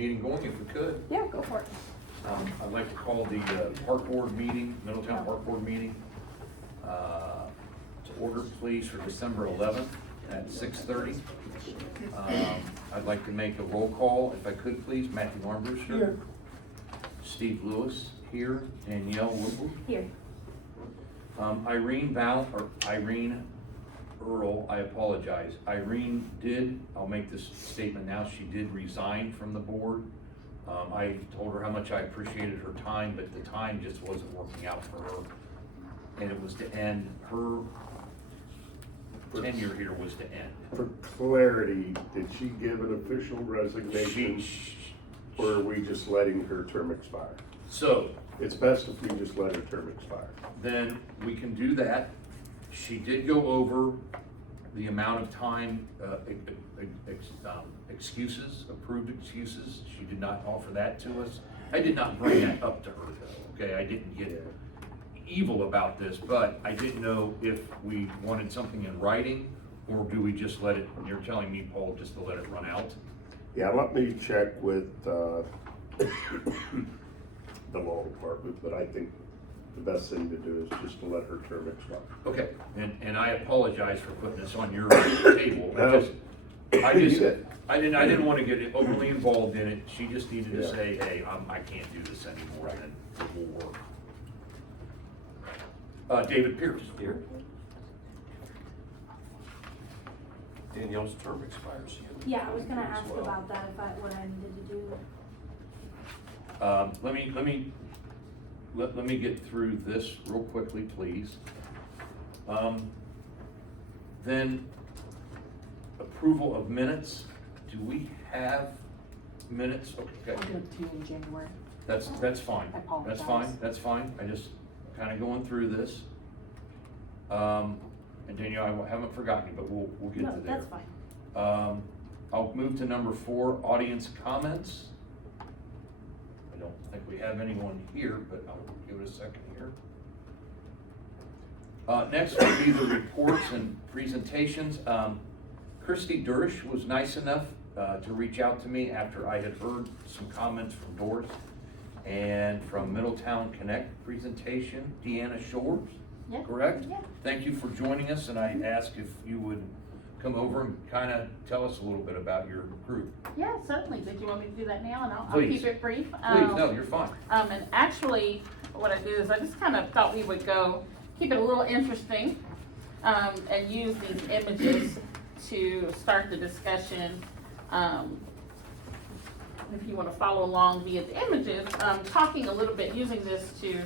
meeting going if we could. Yeah, go for it. I'd like to call the park board meeting, Middletown Park Board meeting, to order please for December 11th at 6:30. I'd like to make a roll call, if I could please. Matthew Armbruster. Here. Steve Lewis here. Danielle Woodward. Here. Irene Earl, I apologize. Irene did, I'll make this statement now, she did resign from the board. I told her how much I appreciated her time, but the time just wasn't working out for her. And it was to end, her tenure here was to end. For clarity, did she give an official resignation, or are we just letting her term expire? So, It's best if we just let her term expire. then we can do that. She did go over the amount of time, excuses, approved excuses. She did not offer that to us. I did not bring that up to her though, okay? I didn't get evil about this, but I didn't know if we wanted something in writing, or do we just let it, you're telling me, Paul, just to let it run out? Yeah, let me check with the law department, but I think the best thing to do is just to let her term expire. Okay, and I apologize for putting this on your table. I didn't want to get overly involved in it. She just needed to say, hey, I can't do this anymore, and then it will work. David Pierce. Here. Danielle's term expires. Yeah, I was gonna ask about that, what I needed to do. Let me get through this real quickly, please. Then approval of minutes. Do we have minutes? Okay, I'll do it to you in January. that's fine. I apologize. That's fine. I just kind of going through this. And Danielle, I haven't forgotten you, but we'll get No, to there. that's fine. I'll move to number 4, audience comments. I don't think we have anyone here, but I'll give it a second here. Next will be the reports and presentations. Christy Dersh was nice enough to reach out to me after I had heard some comments from Doris and from Middletown Connect presentation. Deanna Shores, Yeah. correct? Yeah. Thank you for joining us, and I asked if you would come over and kind of tell us a little bit about your group. Yeah, certainly. Did you want me to do that now? And I'll Please. keep it brief. Please, no, you're fine. And actually, what I do is I just kind of thought we would keep it a little interesting, and use these images to start the discussion. If you want to follow along via the images, talking a little bit, using this to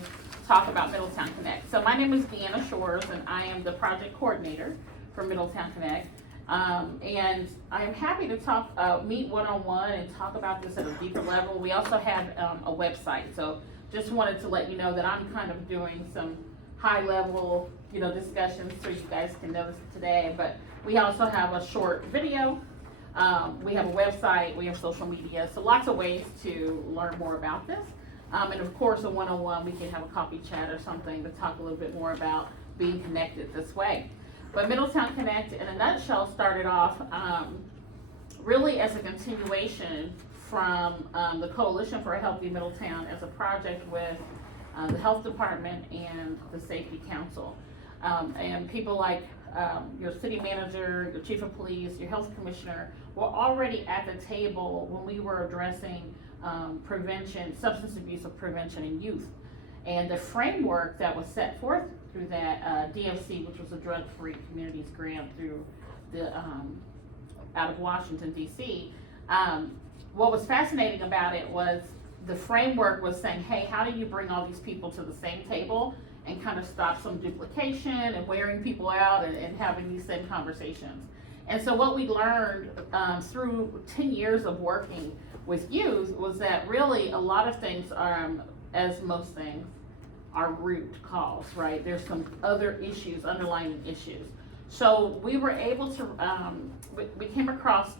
talk about Middletown Connect. So my name is Deanna Shores, and I am the project coordinator for Middletown Connect. And I'm happy to meet one-on-one and talk about this at a deeper level. We also have a website, so just wanted to let you know that I'm kind of doing some high-level, discussions so you guys can notice it today. But we also have a short video. We have a website, we have social media, so lots of ways to learn more about this. And of course, a one-on-one, we can have a coffee chat or something to talk a little bit more about being connected this way. But Middletown Connect, in a nutshell, started off really as a continuation from the Coalition for a Healthy Middletown as a project with the Health Department and the Safety Council. And people like your city manager, your chief of police, your health commissioner were already at the table when we were addressing prevention, substance abuse of prevention in youth. And the framework that was set forth through that DFC, which was a drug-free communities grant through the out of Washington D.C. What was fascinating about it was the framework was saying, hey, how do you bring all these people to the same table and kind of stop some duplication and wearing people out and having these same conversations? And so what we learned through 10 years of working with youth was that really a lot of things are, as most things, are root cause, right? There's some other issues, underlying issues. So we were able to, we came across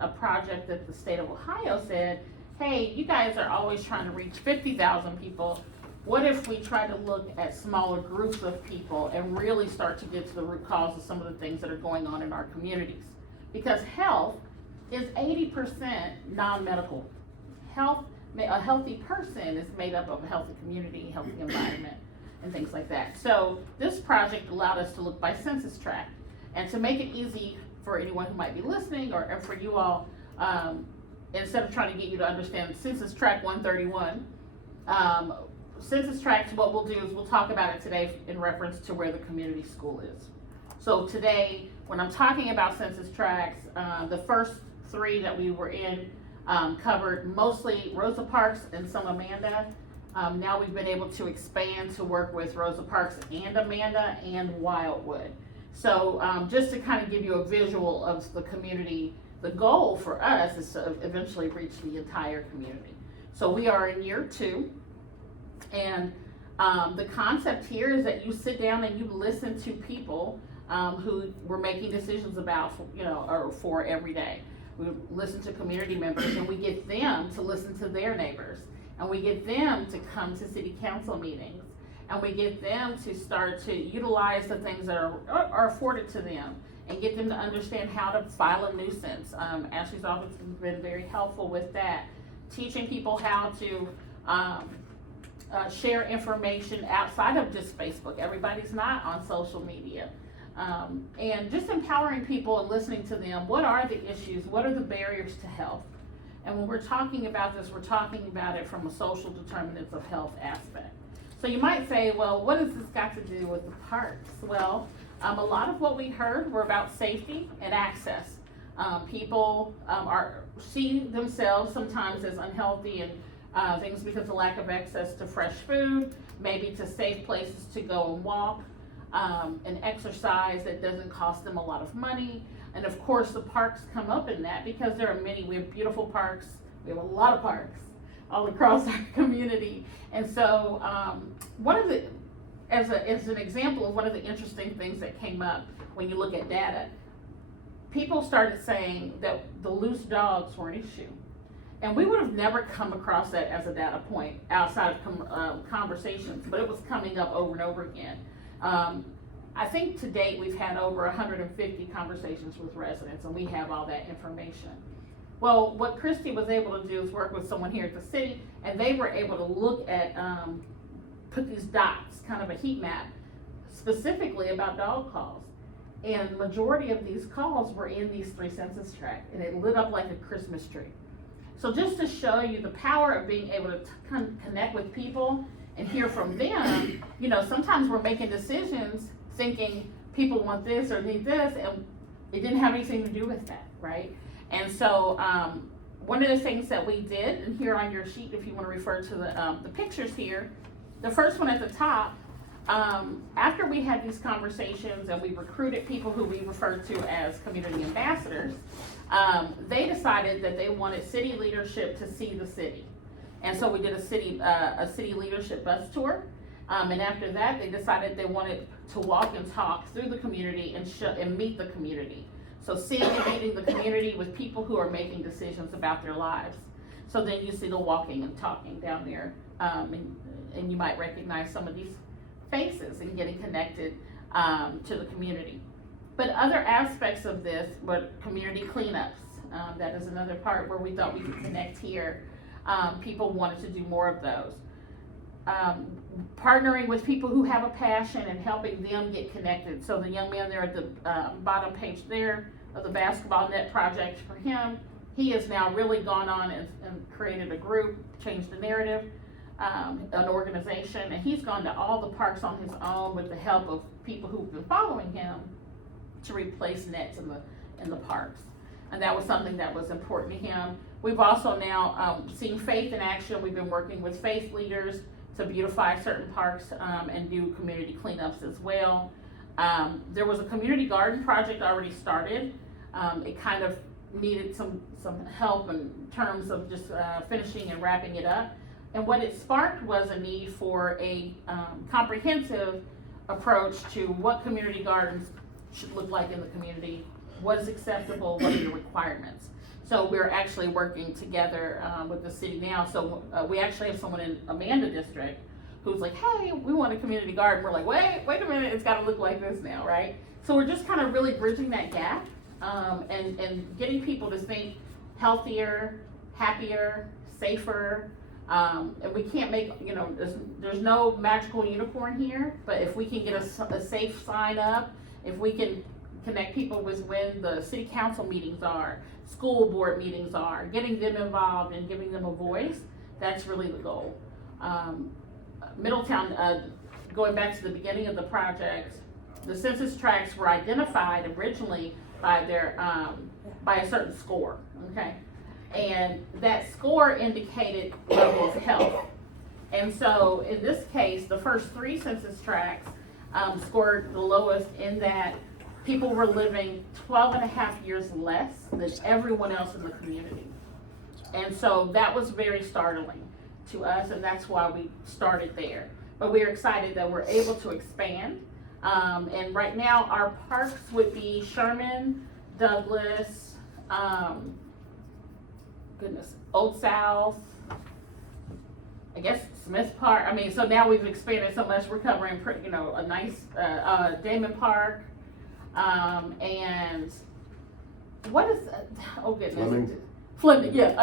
a project that the state of Ohio said, hey, you guys are always trying to reach 50,000 people. What if we try to look at smaller groups of people and really start to get to the root cause of some of the things that are going on in our communities? Because health is 80% non-medical a healthy person is made up of a healthy community, healthy environment, and things like that. So this project allowed us to look by census tract. And to make it easy for anyone who might be listening, or for you all, instead of trying to get you to understand census tract 131, census tract, what we'll do is we'll talk about it today in reference to where the community school is. So today, when I'm talking about census tracts, the first three that we were in covered mostly Rosa Parks and some Amanda. Now we've been able to expand to work with Rosa Parks and Amanda and Wildwood. So just to kind of give you a visual of the community, the goal for us is to eventually reach the entire community. So we are in year 2, and the concept here is that you sit down and you listen to people who we're making decisions about, or for every day. We listen to community members, and we get them to listen to their neighbors, and we get them to come to city council meetings, and we get them to start to utilize the things that are afforded to them, and get them to understand how to file a nuisance. Ashley's office has been very helpful with that, teaching people how to share information outside of just Facebook. Everybody's not on social media. And just empowering people and listening to them. What are the issues? What are the barriers to health? And when we're talking about this, we're talking about it from a social determinants of health aspect. So you might say, well, what has this got to do with the parks? Well, a lot of what we heard were about safety and access. People are seeing themselves sometimes as unhealthy and things because of lack of access to fresh food, maybe to safe places to go and walk. And exercise that doesn't cost them a lot of money. And of course the parks come up in that because there are many, we have beautiful parks, we have a lot of parks all across our community. And so one of the, as an example of one of the interesting things that came up when you look at data, people started saying that the loose dogs were an issue. And we would have never come across that as a data point outside of conversations, but it was coming up over and over again. I think to date we've had over 150 conversations with residents, and we have all that information. Well, what Christy was able to do is work with someone here at the city, and they were able to look at, put these dots, kind of a heat map, specifically about dog calls. And majority of these calls were in these 3 census tracts, and it lit up like a Christmas tree. So just to show you the power of being able to connect with people and hear from them, sometimes we're making decisions thinking people want this or need this, and it didn't have anything to do with that, right? And so one of the things that we did, and here on your sheet, if you want to refer to the pictures here, the first one at the top, after we had these conversations and we recruited people who we referred to as community ambassadors, they decided that they wanted city leadership to see the city. And so we did a city leadership bus tour. And after that, they decided they wanted to walk and talk through the community and meet the community. So seeing and meeting the community with people who are making decisions about their lives. So then you see the walking and talking down there. And you might recognize some of these faces and getting connected to the community. But other aspects of this were community cleanups. That is another part where we thought we could connect here. People wanted to do more of those. Partnering with people who have a passion and helping them get connected. So the young man there at the bottom page there of the basketball net project, for him, he has now really gone on and created a group, changed the narrative, an organization, and he's gone to all the parks on his own with the help of people who've been following him to replace nets in the parks. And that was something that was important to him. We've also now seen faith in action. We've been working with faith leaders to beautify certain parks and do community cleanups as well. There was a community garden project already started. It kind of needed some help in terms of just finishing and wrapping it up. And what it sparked was a need for a comprehensive approach to what community gardens should look like in the community, what is acceptable, what are the requirements. So we're actually working together with the city now. So we actually have someone in Amanda District who's like, hey, we want a community garden. We're like, wait a minute, it's gotta look like this now, right? So we're just kind of really bridging that gap and getting people to think healthier, happier, safer. And we can't make, there's no magical unicorn here, but if we can get a safe sign up, if we can connect people with when the city council meetings are, school board meetings are, getting them involved and giving them a voice, that's really the goal. Middletown, going back to the beginning of the project, the census tracts were identified originally by by a certain score, okay? And that score indicated level of health. And so in this case, the first 3 census tracts scored the lowest in that people were living 12 and a half years less than everyone else in the community. And so that was very startling to us, and that's why we started there. But we're excited that we're able to expand. And right now, our parks would be Sherman, Douglas, Old South, I guess Smith Park. I mean, so now we've expanded so much, we're covering, a nice, Damon Park, and what is, oh goodness. Fleming, yeah,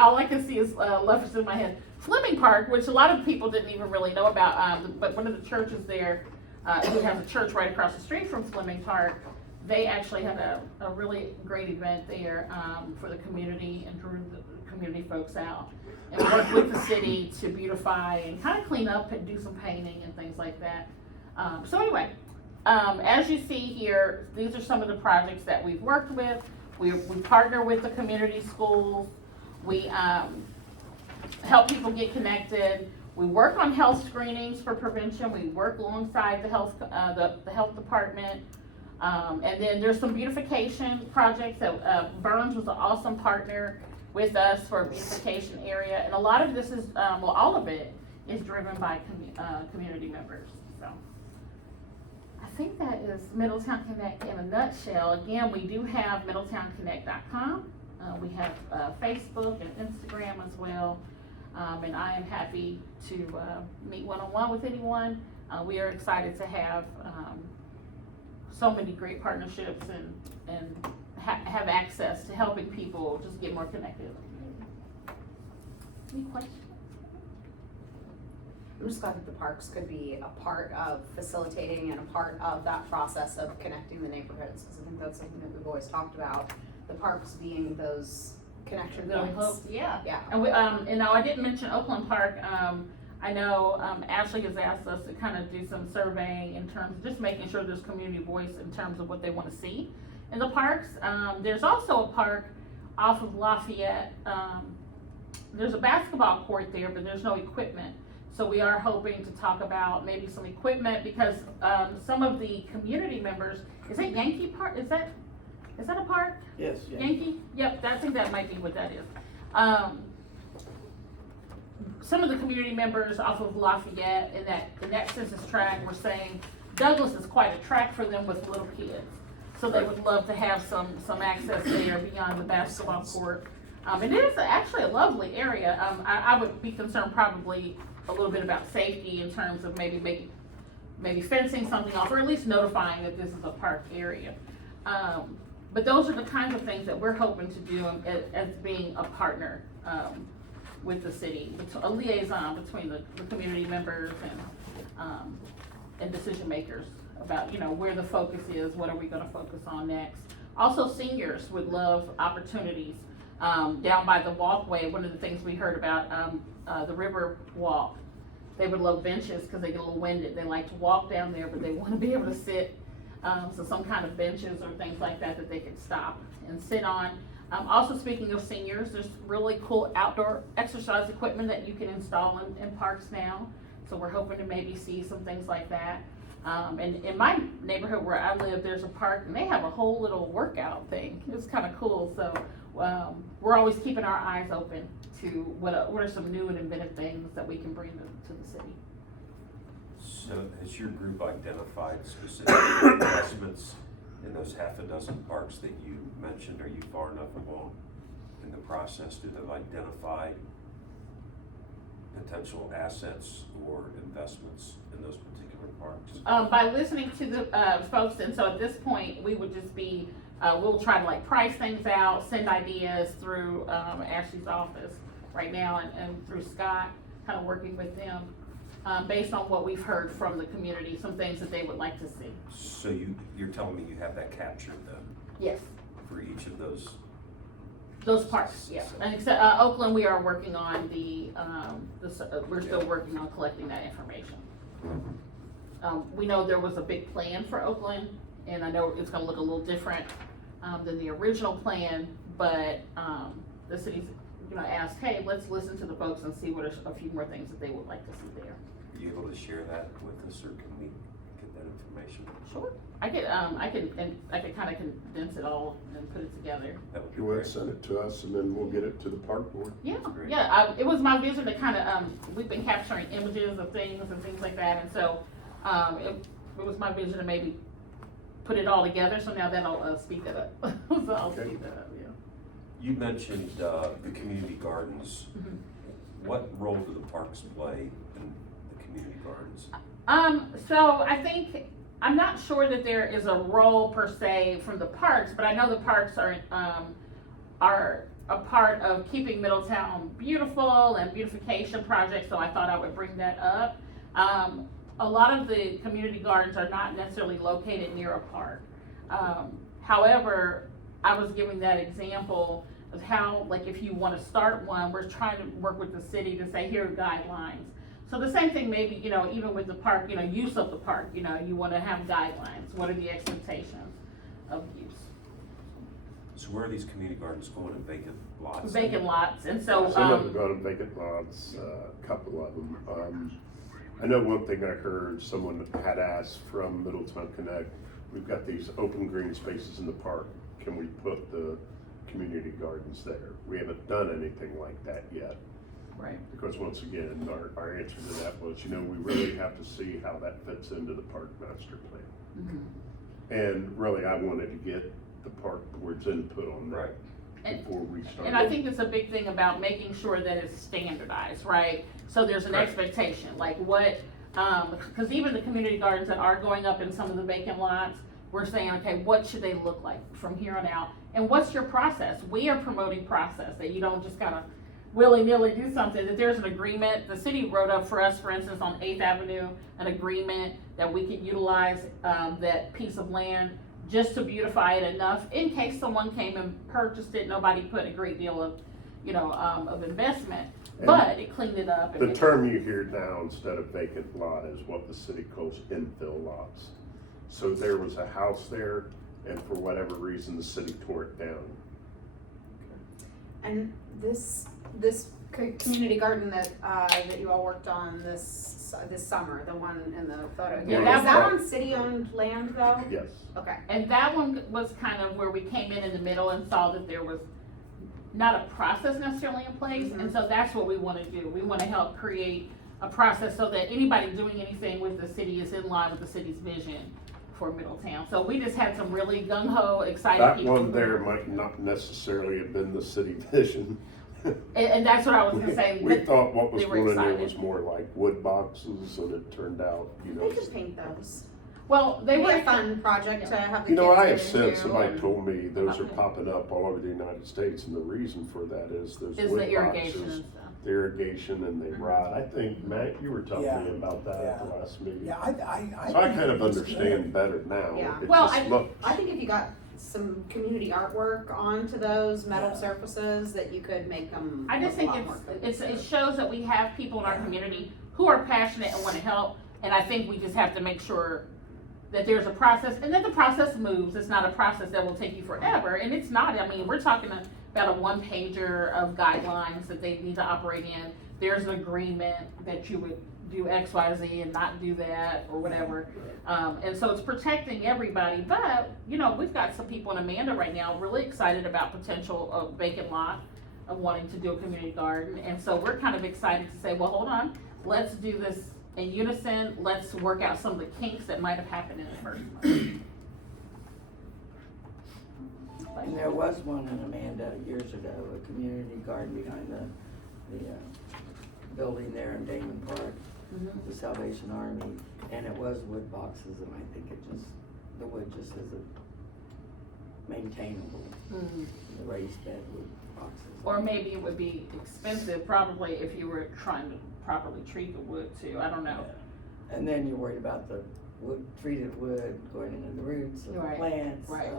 all I can see is, left in my head. Fleming Park, which a lot of people didn't even really know about, but one of the churches there, who has a church right across the street from Fleming Park, they actually had a really great event there, for the community and drew the community folks out. And worked with the city to beautify and kind of clean up and do some painting and things like that. So anyway, as you see here, these are some of the projects that we've worked with. We partner with the community schools. We help people get connected. We work on health screenings for prevention. We work alongside the health department. And then there's some beautification projects that Burns was an awesome partner with us for a beautification area. And a lot of this is, all of it is driven by community members. So I think that is Middletown Connect in a nutshell. Again, we do have MiddletownConnect.com. We have Facebook and Instagram as well. And I am happy to meet one-on-one with anyone. We are excited to have so many great partnerships and have access to helping people just get more connected with the community. Any questions? I'm just glad that the parks could be a part of facilitating and a part of that process of connecting the neighborhoods, because I think that's something that we've always talked about, the parks being those connection points. Yeah. Yeah. And we, and now I didn't mention Oakland Park. I know Ashley has asked us to kind of do some surveying in terms of just making sure there's community voice in terms of what they want to see in the parks. There's also a park off of Lafayette. There's a basketball court there, but there's no equipment. So we are hoping to talk about maybe some equipment, because some of the community members, is it Yankee Park? Is that a park? Yes. Yankee? Yep, I think that might be what that is. Some of the community members off of Lafayette in that census tract were saying Douglas is quite a track for them with little kids. So they would love to have some access there beyond the basketball court. And it is actually a lovely area. I would be concerned probably a little bit about safety in terms of maybe fencing something off, or at least notifying that this is a park area. But those are the kinds of things that we're hoping to do as being a partner with the city, a liaison between the community members and decision makers about where the focus is, what are we going to focus on next. Also, seniors would love opportunities down by the walkway. One of the things we heard about the river walk, they would love benches because they get a little winded. They like to walk down there, but they want to be able to sit. So some kind of benches or things like that they could stop and sit on. Also, speaking of seniors, there's really cool outdoor exercise equipment that you can install in parks now. So we're hoping to maybe see some things like that. And in my neighborhood where I live, there's a park and they have a whole little workout thing. It's kind of cool. So we're always keeping our eyes open to what are some new and inventive things that we can bring to the city. So has your group identified specific investments in those half a dozen parks that you mentioned? Are you far enough along in the process to have identified potential assets or investments in those particular parks? By listening to the folks, and so at this point, we would just be, we'll try to price things out, send ideas through Ashley's office right now and through Scott, kind of working with them, based on what we've heard from the community, some things that they would like to see. So you're telling me you have that captured then, Yes. for each of those? Those parts, yeah. And except, Oakland, we are working on we're still working on collecting that information. We know there was a big plan for Oakland, and I know it's gonna look a little different, than the original plan, but, the city's, asked, hey, let's listen to the folks and see what are a few more things that they would like to see there. Are you able to share that with us, or can we get that information? Sure. I could kind of condense it all and put it together. That would be You want great. to send it to us and then we'll get it to the park board? Yeah, Great. yeah, it was my vision to kind of, we've been capturing images of things and things like that, and so, it was my vision to maybe put it all together, so now that'll, speed that up. So I'll Okay. speed that up, yeah. You mentioned, the community gardens. Mhm. What role do the parks play in the community gardens? So I think, I'm not sure that there is a role per se from the parks, but I know the parks are a part of keeping Middletown beautiful and beautification projects, so I thought I would bring that up. A lot of the community gardens are not necessarily located near a park. However, I was giving that example of how, like, if you wanna start one, we're trying to work with the city to say, here are guidelines. So the same thing maybe, even with the park, use of the park, you wanna have guidelines, what are the expectations of use? So where are these community gardens going, in vacant lots? Vacant lots, and so, Some of them go to vacant lots, a couple of them. I know one thing I heard, someone had asked from Middletown Connect, we've got these open green spaces in the park, can we put the community gardens there? We haven't done anything like that yet, right, because once again, our answer to that was, we really have to see how that fits into the park master plan. mhm. And really, I wanted to get the park board's input on Right. that before we started. And I think it's a big thing about making sure that it's standardized, right? So there's an Right. expectation, like what, cause even the community gardens that are going up in some of the vacant lots, we're saying, okay, what should they look like from here on out? And what's your process? We are promoting process, that you don't just kinda willy-nilly do something, that there's an agreement. The city wrote up for us, for instance, on 8th Avenue, an agreement that we could utilize, that piece of land just to beautify it enough, in case someone came and purchased it, nobody put a great deal of, of investment, but it cleaned it up. and The made- term you hear now instead of vacant lot is what the city calls infill lots. So there was a house there, and for whatever reason, the city tore it down. And this community garden that you all worked on this summer, the one in the photo, Yeah, is that that on city-owned land though? Yes. Okay. And that one was kind of where we came in the middle and saw that there was not a process necessarily in place, and so that's what we wanna do. We wanna help create a process so that anybody doing anything with the city is in line with the city's vision for Middletown. So we just had some really gung-ho, excited That people. one there might not necessarily have been the city vision. And that's what I was gonna say. We but thought what was they were going in there excited. was more like wood boxes, and it turned out, They could paint those. Well, they It'd be were a fun project to have the kids I have get since, into somebody and- told me those are Okay. popping up all over the United States, and the reason for that is those is wood the irrigation boxes, and stuff. the irrigation, and they rot. I think, Matt, you were telling me Yeah. about that at the Yeah. last meeting. Yeah, I So I think kind of it looks understand good. better now. Yeah. It Well, just I- looks- I think if you got some community artwork onto those metal Yeah. surfaces, that you could make them I just look a think lot more it cohesive. shows that we have people in our Yeah. community who are passionate and wanna help, and I think we just have to make sure that there's a process, and that the process moves. It's not a process that will take you forever, and it's not. I mean, we're talking about a one-pager of guidelines that they need to operate in. There's an agreement that you would do X, Y, Z and not do that, or whatever. And so it's protecting everybody, but, we've got some people in Amanda right now really excited about potential of vacant lot, of wanting to do a community garden, and so we're kind of excited to say, well, hold on, let's do this in unison, let's work out some of the kinks that might have happened in the first place. And there was one in Amanda years ago, a community garden behind the building there in Damon Park, the Salvation Army, and it was wood boxes, and I think the wood just isn't maintainable, Mhm. the raised bed wood. boxes. Or maybe it would be expensive probably if you were trying to properly treat the wood too, I don't know. And then you're worried about the wood, treated wood going into the roots of the Right, plants. right.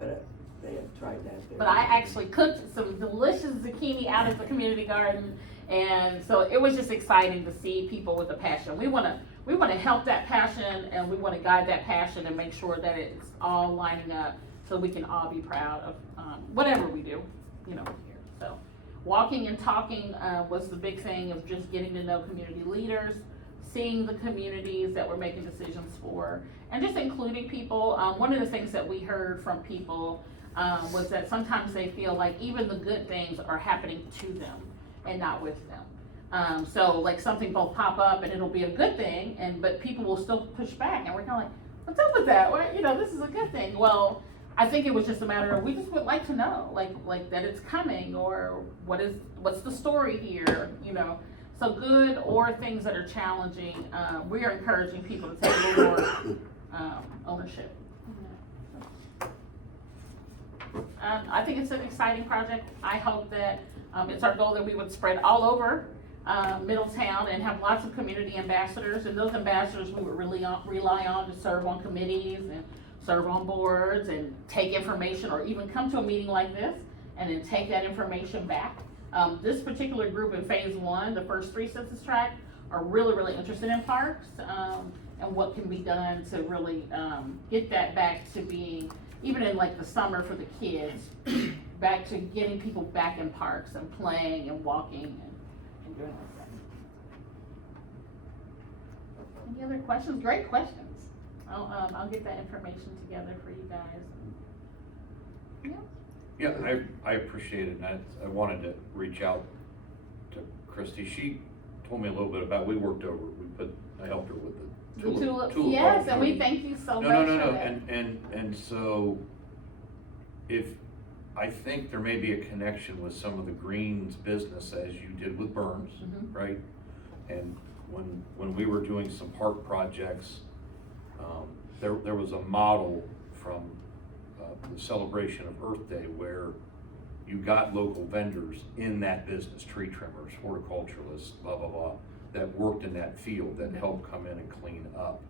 But they have tried that. But I actually cooked some delicious zucchini out of the community garden, and so it was just exciting to see people with a passion. We wanna help that passion, and we wanna guide that passion and make sure that it's all lining up so we can all be proud of, whatever we do, you know, here. So, walking and talking, was the big thing of just getting to know community leaders, seeing the communities that we're making decisions for, and just including people. One of the things that we heard from people was that sometimes they feel like even the good things are happening to them and not with them. So like something will pop up and it'll be a good thing, but people will still push back, and we're kind of like, what's up with that? Well, you know, this is a good thing. Well, I think it was just a matter of, we just would like to know, like that it's coming, or what's the story here, you know. So good or things that are challenging, we are encouraging people to take a little more ownership. I think it's an exciting project. I hope that it's our goal that we would spread all over Middletown and have lots of community ambassadors, and those ambassadors we would really rely on to serve on committees and serve on boards and take information, or even come to a meeting like this and then take that information back. This particular group in phase 1, the first 3 census tracts, are really interested in parks and what can be done to really get that back to being, even in like the summer for the kids, back to getting people back in parks and playing and walking and doing like that. Any other questions? Great questions. I'll get that information together for you guys. Yeah. Yeah, I appreciate it, and I wanted to reach out to Christy. She told me a little bit about, I helped her with the tulip. Yes, and we thank you so much for that. And so, I think there may be a connection with some of the greens business as you did with Burns, right? And when we were doing some park projects, there was a model from the celebration of Earth Day where you got local vendors in that business, tree trimmers, horticulturalists, blah, blah, blah, that worked in that field that helped come in and clean up.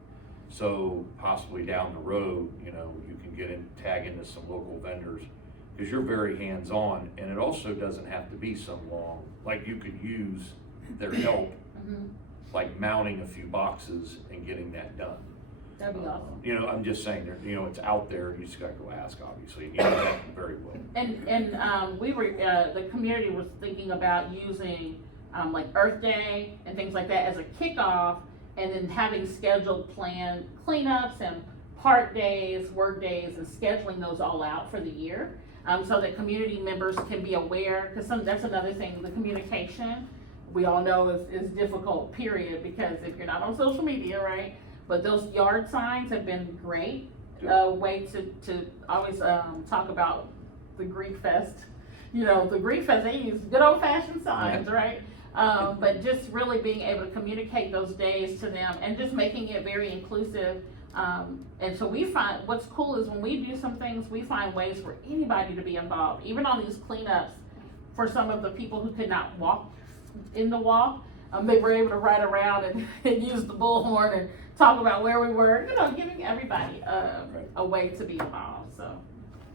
So possibly down the road, you know, you can tag into some local vendors, because you're very hands-on, and it also doesn't have to be some long, like you could use their help, like mounting a few boxes and getting that done. That'd be awesome. You know, I'm just saying, you know, it's out there, you just gotta go ask, obviously, and you know that very well. And we were, the community was thinking about using, like Earth Day and things like that as a kickoff, and then having scheduled planned cleanups and park days, work days, and scheduling those all out for the year, so that community members can be aware, because that's another thing, the communication, we all know is difficult, period, because if you're not on social media, right? But those yard signs have been great, way to always talk about the Greek Fest. You know, the Greek Fest, they use good old fashioned signs, right? But just really being able to communicate those days to them and just making it very inclusive. And so we find, what's cool is when we do some things, we find ways for anybody to be involved, even on these cleanups. For some of the people who could not walk in the walk, they were able to ride around and use the bullhorn and talk about where we were, you know, giving everybody a way to be involved, so.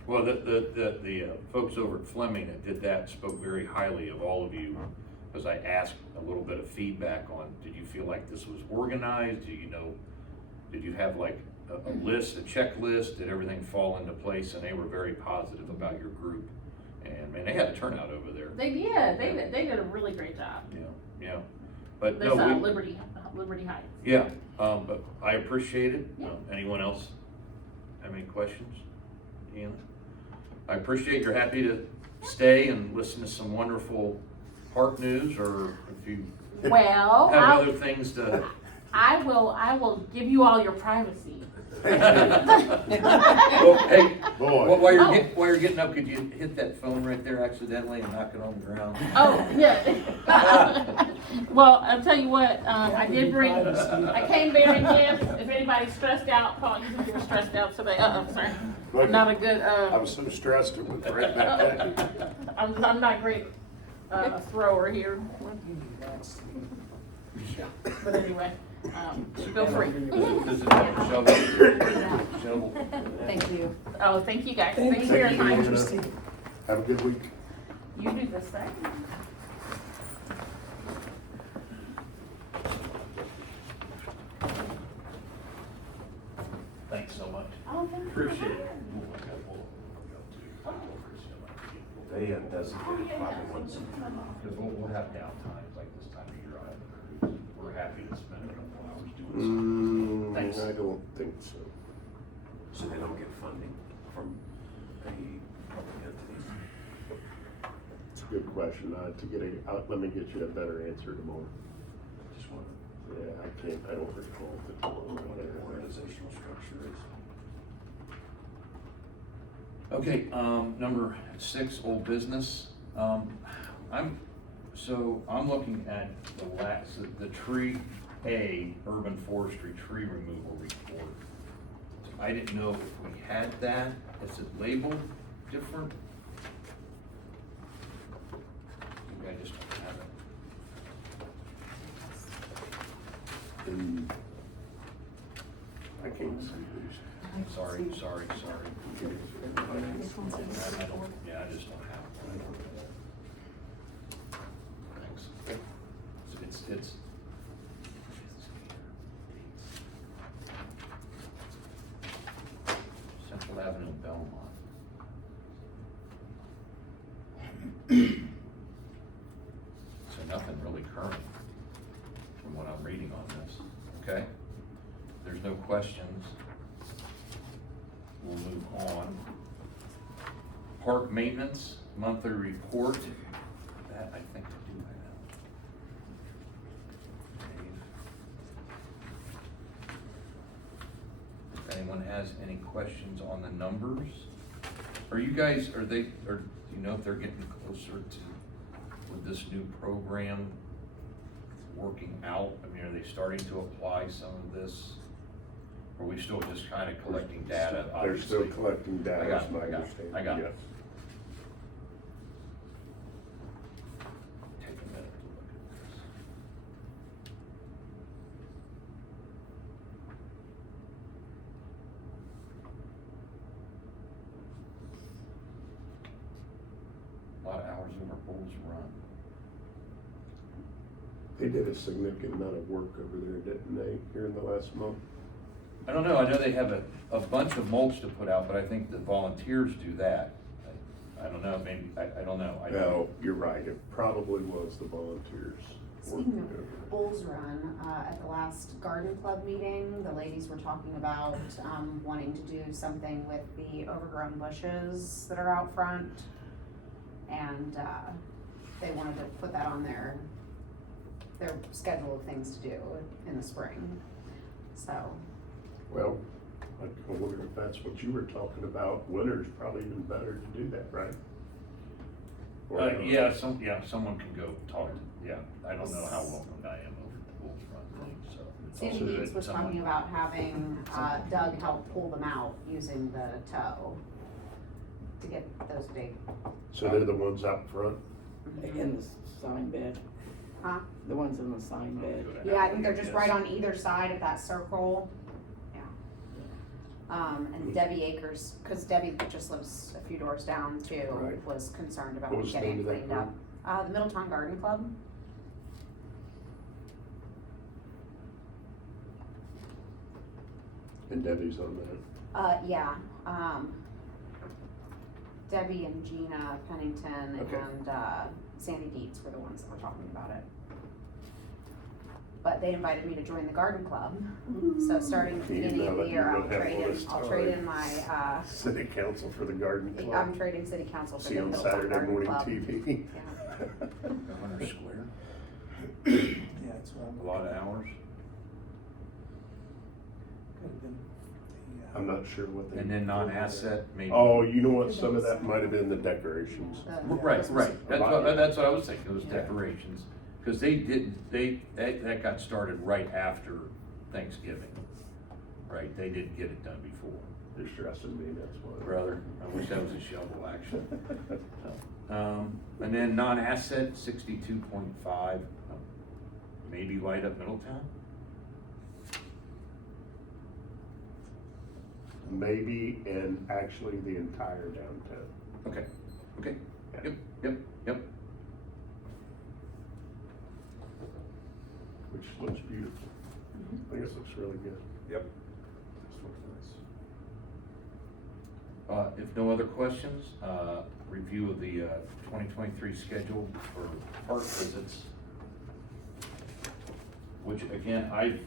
Well, the folks over at Fleming that did that spoke very highly of all of you, because I asked a little bit of feedback on, did you feel like this was organized? Did you have like a list, a checklist? Did everything fall into place? And they were very positive about your group. And man, they had a turnout over there. They did, they did a really great job. Yeah. But This, no, Liberty Heights. yeah, but I appreciate it. Yeah. Anyone else have any questions? Deanna? I appreciate you're happy to stay and listen to some wonderful park news, or if you Well, have other things to. I will give you all your privacy. Well, hey, Boy. while you're getting up, could you hit that phone right there accidentally and knock it on the ground? Oh, yeah. Well, I'll tell you what, I came bearing gifts. If anybody's stressed out, Paul, you think you were stressed out today. Sorry. Look, Not a good, I was so stressed it went right back at you. I'm not great, thrower here, but anyway, feel free. Does it have a shovel? Shovel. Thank you. Oh, thank you guys, thanks for your Thank you, time. Lorna. Have a good week. You do the same. Thanks so much. Oh, thank you. Appreciate it. They designated probably once. Because we'll have downtimes like this time of year on it. We're happy to spend a couple hours doing something. Thanks. I don't think so. So they don't get funding from a public entity. It's a good question. Let me get you a better answer tomorrow. Just wonder Yeah, I don't recall the total. what their organizational structure is. Okay, number 6, old business. I'm looking at the tree urban forestry tree removal report. I didn't know if we had that. Is it labeled different? Maybe I just don't have it. And I can't see who's. Sorry. I just don't have it. Thanks. It's. Central Avenue, Belmont. So nothing really current from what I'm reading on this, okay? There's no questions. We'll move on. Park maintenance, monthly report. That I think I do have. Dave. If anyone has any questions on the numbers, do you know if they're getting closer to, with this new program working out? I mean, are they starting to apply some of this? Or are we still just kind of collecting data? They're still obviously? collecting data, I got is it, my I got it, understanding. I got it. Yes. Take a minute to look at this. A lot of hours of our Bulls run. They did a significant amount of work over there, didn't they, here in the last month? I don't know, I know they have a bunch of mulch to put out, but I think the volunteers do that. I don't know, maybe, I don't know. I don't- No, you're right, it probably was the volunteers working Speaking over of Bulls Run, at the last garden club meeting, the ladies were talking about, wanting to do something with the overgrown bushes that are out front. And, they wanted to put that on their schedule of things to do in the spring, so. Well, I wonder if that's what you were talking about, winter's probably even better to do that, right? Or not? Someone can go talk to, I don't know how welcomed I am over at the Bulls Run thing, so. it's Sandy also Deeds that was someone- talking about having, Doug help pull them out using the tow to get those big, So they're the ones out front? In the sign bed, huh? the ones in the sign bed. Yeah, I think they're just right on either side of that circle, yeah. And Debbie Akers, cause Debbie just lives a few doors down too, Right. was concerned about What was the name getting of that cleaned up. The Middletown Garden Club. And Debbie's on that? Yeah, Debbie and Gina Pennington Okay. and, Sandy Dietz were the ones that were talking about it. But they invited me to join the garden club, so starting at the You beginning know of the that year, you I'll don't have trade all in, this I'll trade time. in my, City council for the garden club? I'm trading city council for See the you on Middletown Saturday Garden morning Club. TV. Yeah. Governor Square, Yeah, it's a lot of hours, could have been the, I'm not sure what they. and then non-asset, maybe. Oh, you know what, some of that might have been the decorations. Right, that's what I was thinking, it was Yeah. decorations, cause that got started right after Thanksgiving. Right, they didn't get it done before. They're stressing me, that's why. Brother, I wish that was a shovel action. So, And then non-asset, 62.5, maybe light up Middletown? Maybe, and actually the entire downtown. Okay, okay, Yeah. yep. Which looks beautiful. I think it looks really good. Yep. This looks nice. If no other questions, review of the 2023 schedule for park visits. Which again, I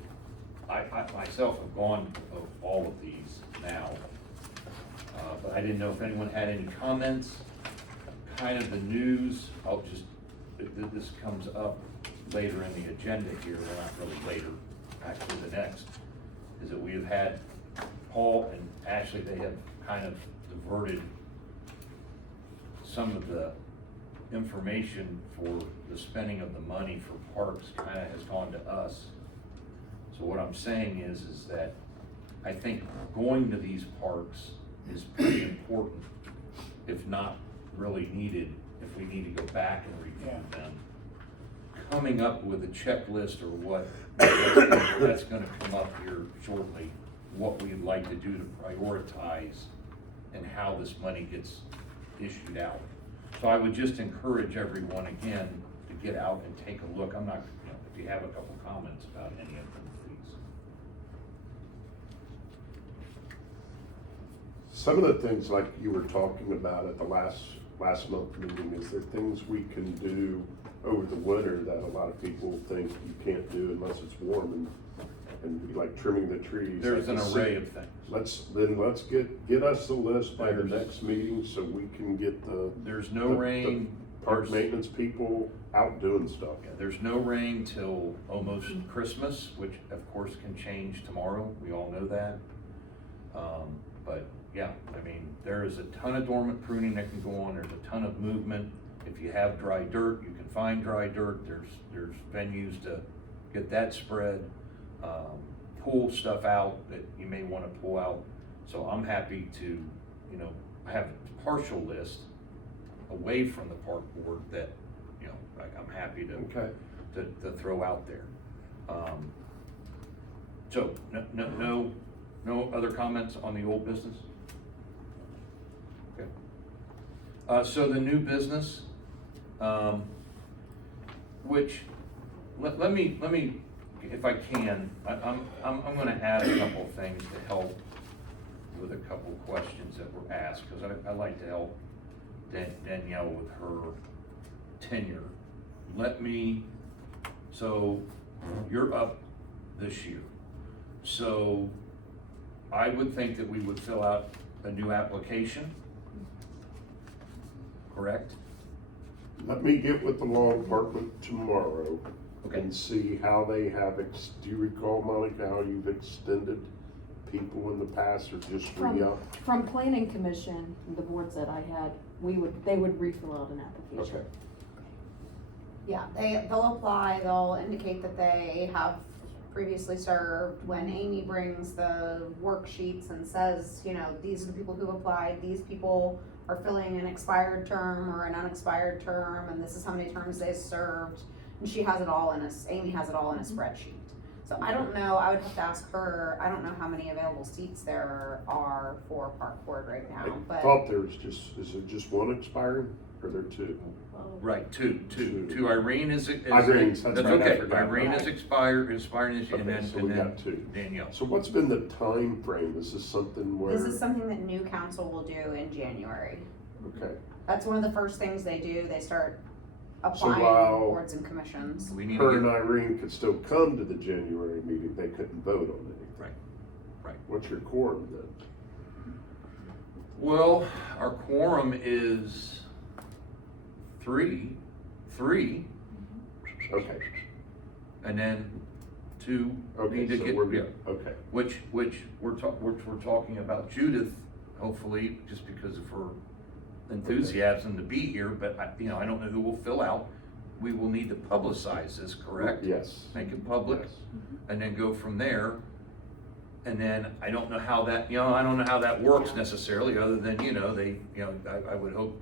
myself have gone of all of these now. But I didn't know if anyone had any comments. Kind of the news, I'll just, this comes up later in the agenda here, well, not really later, actually the next, is that we have had Paul and Ashley, they have kind of diverted some of the information for the spending of the money for parks kind of has gone to us. So what I'm saying is that I think going to these parks is pretty important, if not really needed, if we need to go back and review them. Coming up with a checklist or what, that's gonna come up here shortly, what we'd like to do to prioritize and how this money gets issued out. So I would just encourage everyone again to get out and take a look. I'm not, if you have a couple comments about any of them, please. Some of the things like you were talking about at the last month meeting, is there things we can do over the winter that a lot of people think you can't do unless it's warm, and like trimming the trees? There's an Like the array of things. Let's get us the list by the next meeting so we can get the. There's no the rain. Park There's- maintenance people out doing stuff. Yeah, there's no rain till almost Christmas, which of course can change tomorrow, we all know that. But yeah, I mean, there is a ton of dormant pruning that can go on, there's a ton of movement. If you have dry dirt, you can find dry dirt, there's venues to get that spread. Pull stuff out that you may wanna pull out. So I'm happy to, I have a partial list away from the park board that, I'm happy to Okay. to throw out there. So, no other comments on the old business? Okay. So the new business, which, let me, if I can, I'm gonna add a couple of things to help with a couple of questions that were asked, because I like to help Danielle with her tenure. So you're up this year. So I would think that we would fill out a new application, correct? Let me get with the law department tomorrow Okay. and see how they have, do you recall, Monica, how you've extended people in the past or just re-up? From planning commission, the boards that I had, they would refill out an application. Okay. Yeah, they'll apply, they'll indicate that they have previously served. When Amy brings the worksheets and says, these are the people who applied, these people are filling an expired term or an unexpired term, and this is how many terms they served. And Amy has it all in a spreadsheet. So I don't know, I would have to ask her, I don't know how many available seats there are for park board right now, I but. thought there was is it just one expiring, or there are two? Right, two. Irene is. Irene's, that's That's right, I okay, forgot. Irene is expiring this year, and Okay, so we then got two. Danielle. So what's been the time frame? Is this something where? This is something that new council will do in January. Okay, That's one of the first things they do. They start So applying while boards and commissions. We need her to and get, Irene could still come to the January meeting, they couldn't vote on anything. right. What's your quorum then? Well, our quorum is three, Okay, and then two okay, need to so get, we're yeah, good, okay. which we're talking about Judith, hopefully, just because of her enthusiasm to be here, but I don't know who will fill out. We will need to publicize this, correct? Yes. Make it public, Yes. and then go from there. And then I don't know how that, I don't know how that works necessarily, other than, I would hope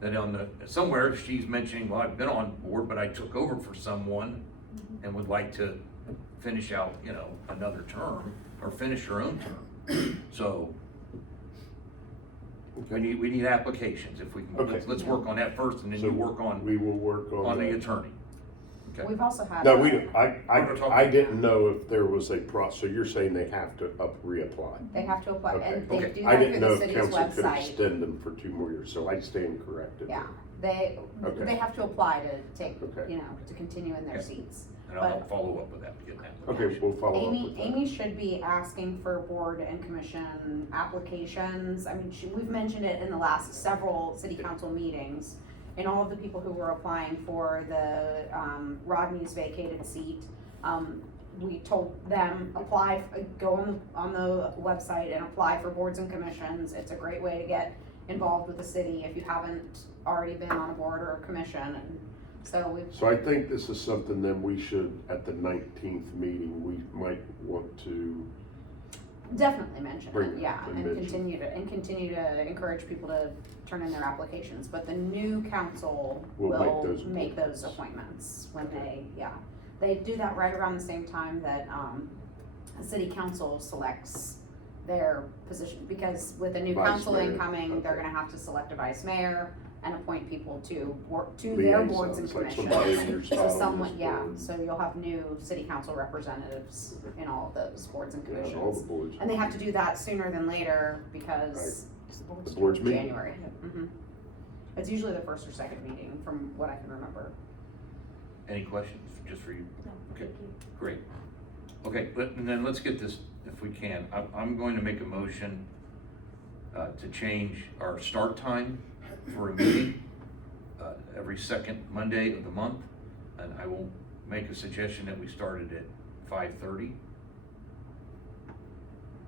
Then somewhere she's mentioning, well, I've been on board, but I took over for someone and would like to finish out, another term, or finish her own term. So, we need applications, if we can, Okay. let's work on that first, and then So you work on We will work on the that. attorney. Okay. We've also had. No, We're talking- I didn't know if there was a so you're saying they have to reapply? They have to apply, Okay. and they Okay. do I that didn't through know the if city's council could website. extend them for 2 more years, so I stand corrected. Yeah, Okay. they have to apply to take, Okay. to continue in their Okay. seats. And I'll follow up with that, getting that. Okay, we'll follow up Amy, with that. Amy should be asking for board and commission applications. I mean, we've mentioned it in the last several city council meetings. And all of the people who were applying for the, Rodney's vacated seat, we told them, go on the website and apply for boards and commissions. It's a great way to get involved with the city if you haven't already been on a board or a commission. And so So I think this is something that we should, at the 19th meeting, we might want to, definitely mention Bring it, it yeah, and and mention. continue to encourage people to turn in their applications, but the new council Will will make make those those appointments when they do that right around the same time that, the city council selects their position, because with the new Vice council mayor, incoming, they're okay. gonna have to select a vice mayor and appoint people to their boards and Liaisons, like commissions. somebody in your spot So on someone, this yeah, board. so you'll have new city council representatives in all of those boards and Yeah, all the commissions. boards. And they have to do that sooner than later because The board's meeting. January. It's usually the first or second meeting from what I can remember. Any questions, just for you? No, Okay. thank you. Great. Okay, and then let's get this, if we can, I'm going to make a motion to change our start time for a meeting every second Monday of the month. And I will make a suggestion that we started at 5:30.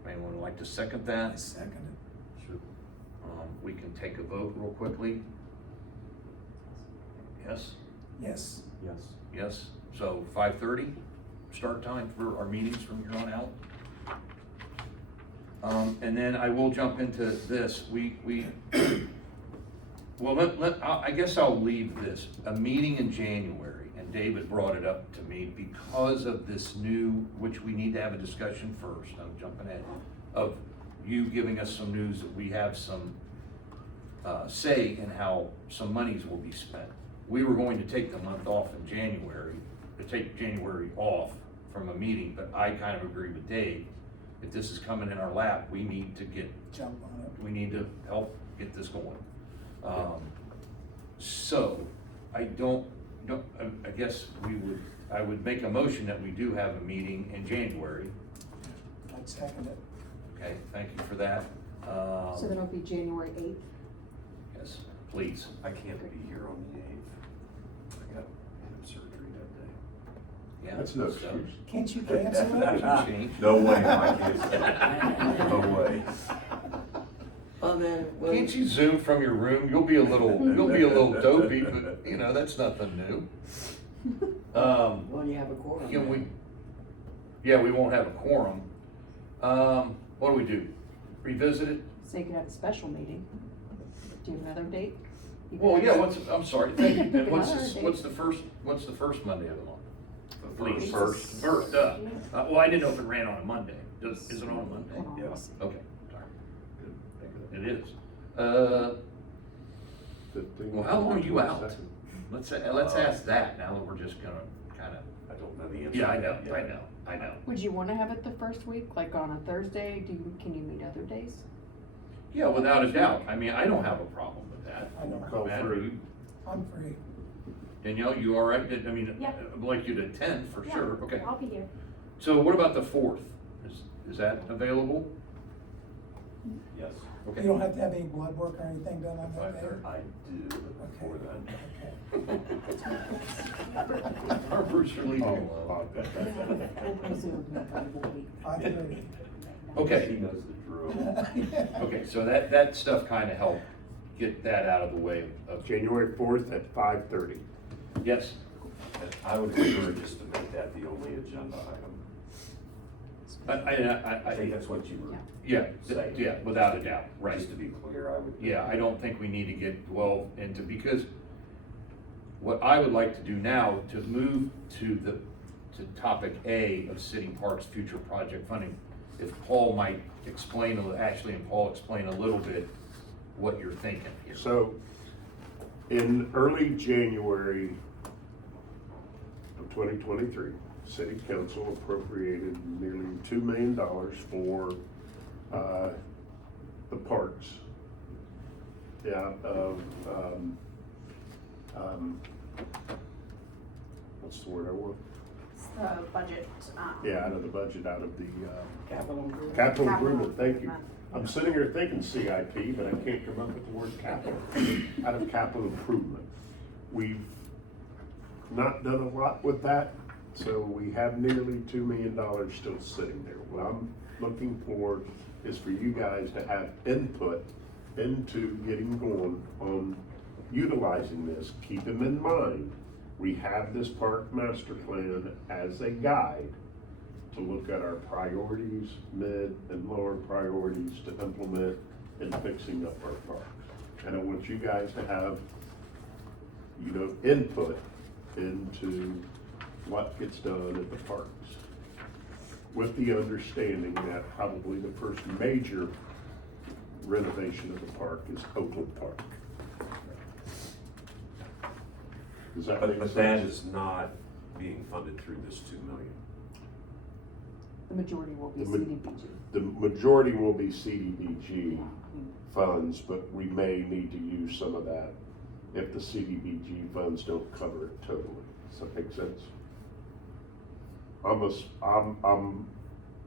Anyone would like to second I that? second it. Sure. We can take a vote real quickly. Yes? Yes. Yes. Yes, so 5:30, start time for our meetings from here on out. And then I will jump into this, well, I guess I'll leave this, a meeting in January, and David brought it up to me because of this new, which we need to have a discussion first, I'm jumping ahead, of you giving us some news that we have some say in how some monies will be spent. We were going to take the month off in January, to take January off from a meeting, but I kind of agree with Dave. If this is coming in our lap, we need to Jump on it. we need to help get this going. So, I guess I would make a motion that we do have a meeting in January. I'd second it. Okay, thank you for that. So then it'll be January 8th. Yes, please. I can't be here on the 8th. I got hip surgery that day. Yeah. That's no so- excuse. Can't you cancel it? Doesn't change. No way, I can't. No way. Well, then, Can't you Zoom from your room? You'll be a little dopey, but that's nothing new. well, you have a quorum. Can we, then. yeah, we won't have a quorum. What do? Revisit it? So you could have a special meeting. Do you have another date? You could Well, have- yeah, I'm sorry, thank you. Pick What's another date. the first Monday of the month? Please. First. First, well, I didn't know if it ran on a Monday. Is it on a Monday? Hold on, Yeah. let's see. Okay, sorry. It is. 15, Well, how long are you out? 22nd. Let's ask that now that we're just gonna kinda, I don't know the answer. yeah, to that yet. I know. Would you wanna have it the first week, like on a Thursday? Can you meet other days? Yeah, without a doubt. I mean, I don't have a problem with that. I don't. Call Matt, for are it. you- I'm free. Danielle, you all right? I mean, Yeah. I'd like you to attend for Yeah, sure, okay. I'll be here. So what about the 4th? Is that available? Yes. You Okay. don't have to have any blood work or anything done on that day? I do, but before then. Okay. Our Bruce are leaving Oh, alone. Open Zoom, whole week. 5:30. Okay. He knows the drill. Okay, so that stuff kinda helped get that out of the way of, January 4th at 5:30. yes, And I would encourage us to make that the only agenda item. I think that's what you were, Yeah, without a doubt, right. just to be clear, I would. Yeah, I don't think we need to get dwell into, because what I would like to do now, to move to topic A of city parks future project funding, if Paul might explain, and Paul explain a little bit what you're thinking here. So, in early January of 2023, City Council appropriated nearly $2 million for the parks. Yeah, what's the word I want? It's the budget, Yeah, out of the budget, out of the Capital improvement. capital improvement, thank you. I'm sitting here thinking CIP, but I can't come up with the word capital, out of capital improvement. We've not done a lot with that, so we have nearly $2 million still sitting there. What I'm looking for is for you guys to have input into getting going on utilizing this. Keep them in mind, we have this park master plan as a guide to look at our priorities, mid and lower priorities to implement in fixing up our parks. And I want you guys to have, input into what gets done at the parks. With the understanding that probably the first major renovation of the park is Oakland Park. Does that make But sense? that is not being funded through this 2 million. The majority will be The ma- CDBG. The majority will be CDBG funds, but we may need to use some of that if the CDBG funds don't cover it totally. Does that make sense? I'm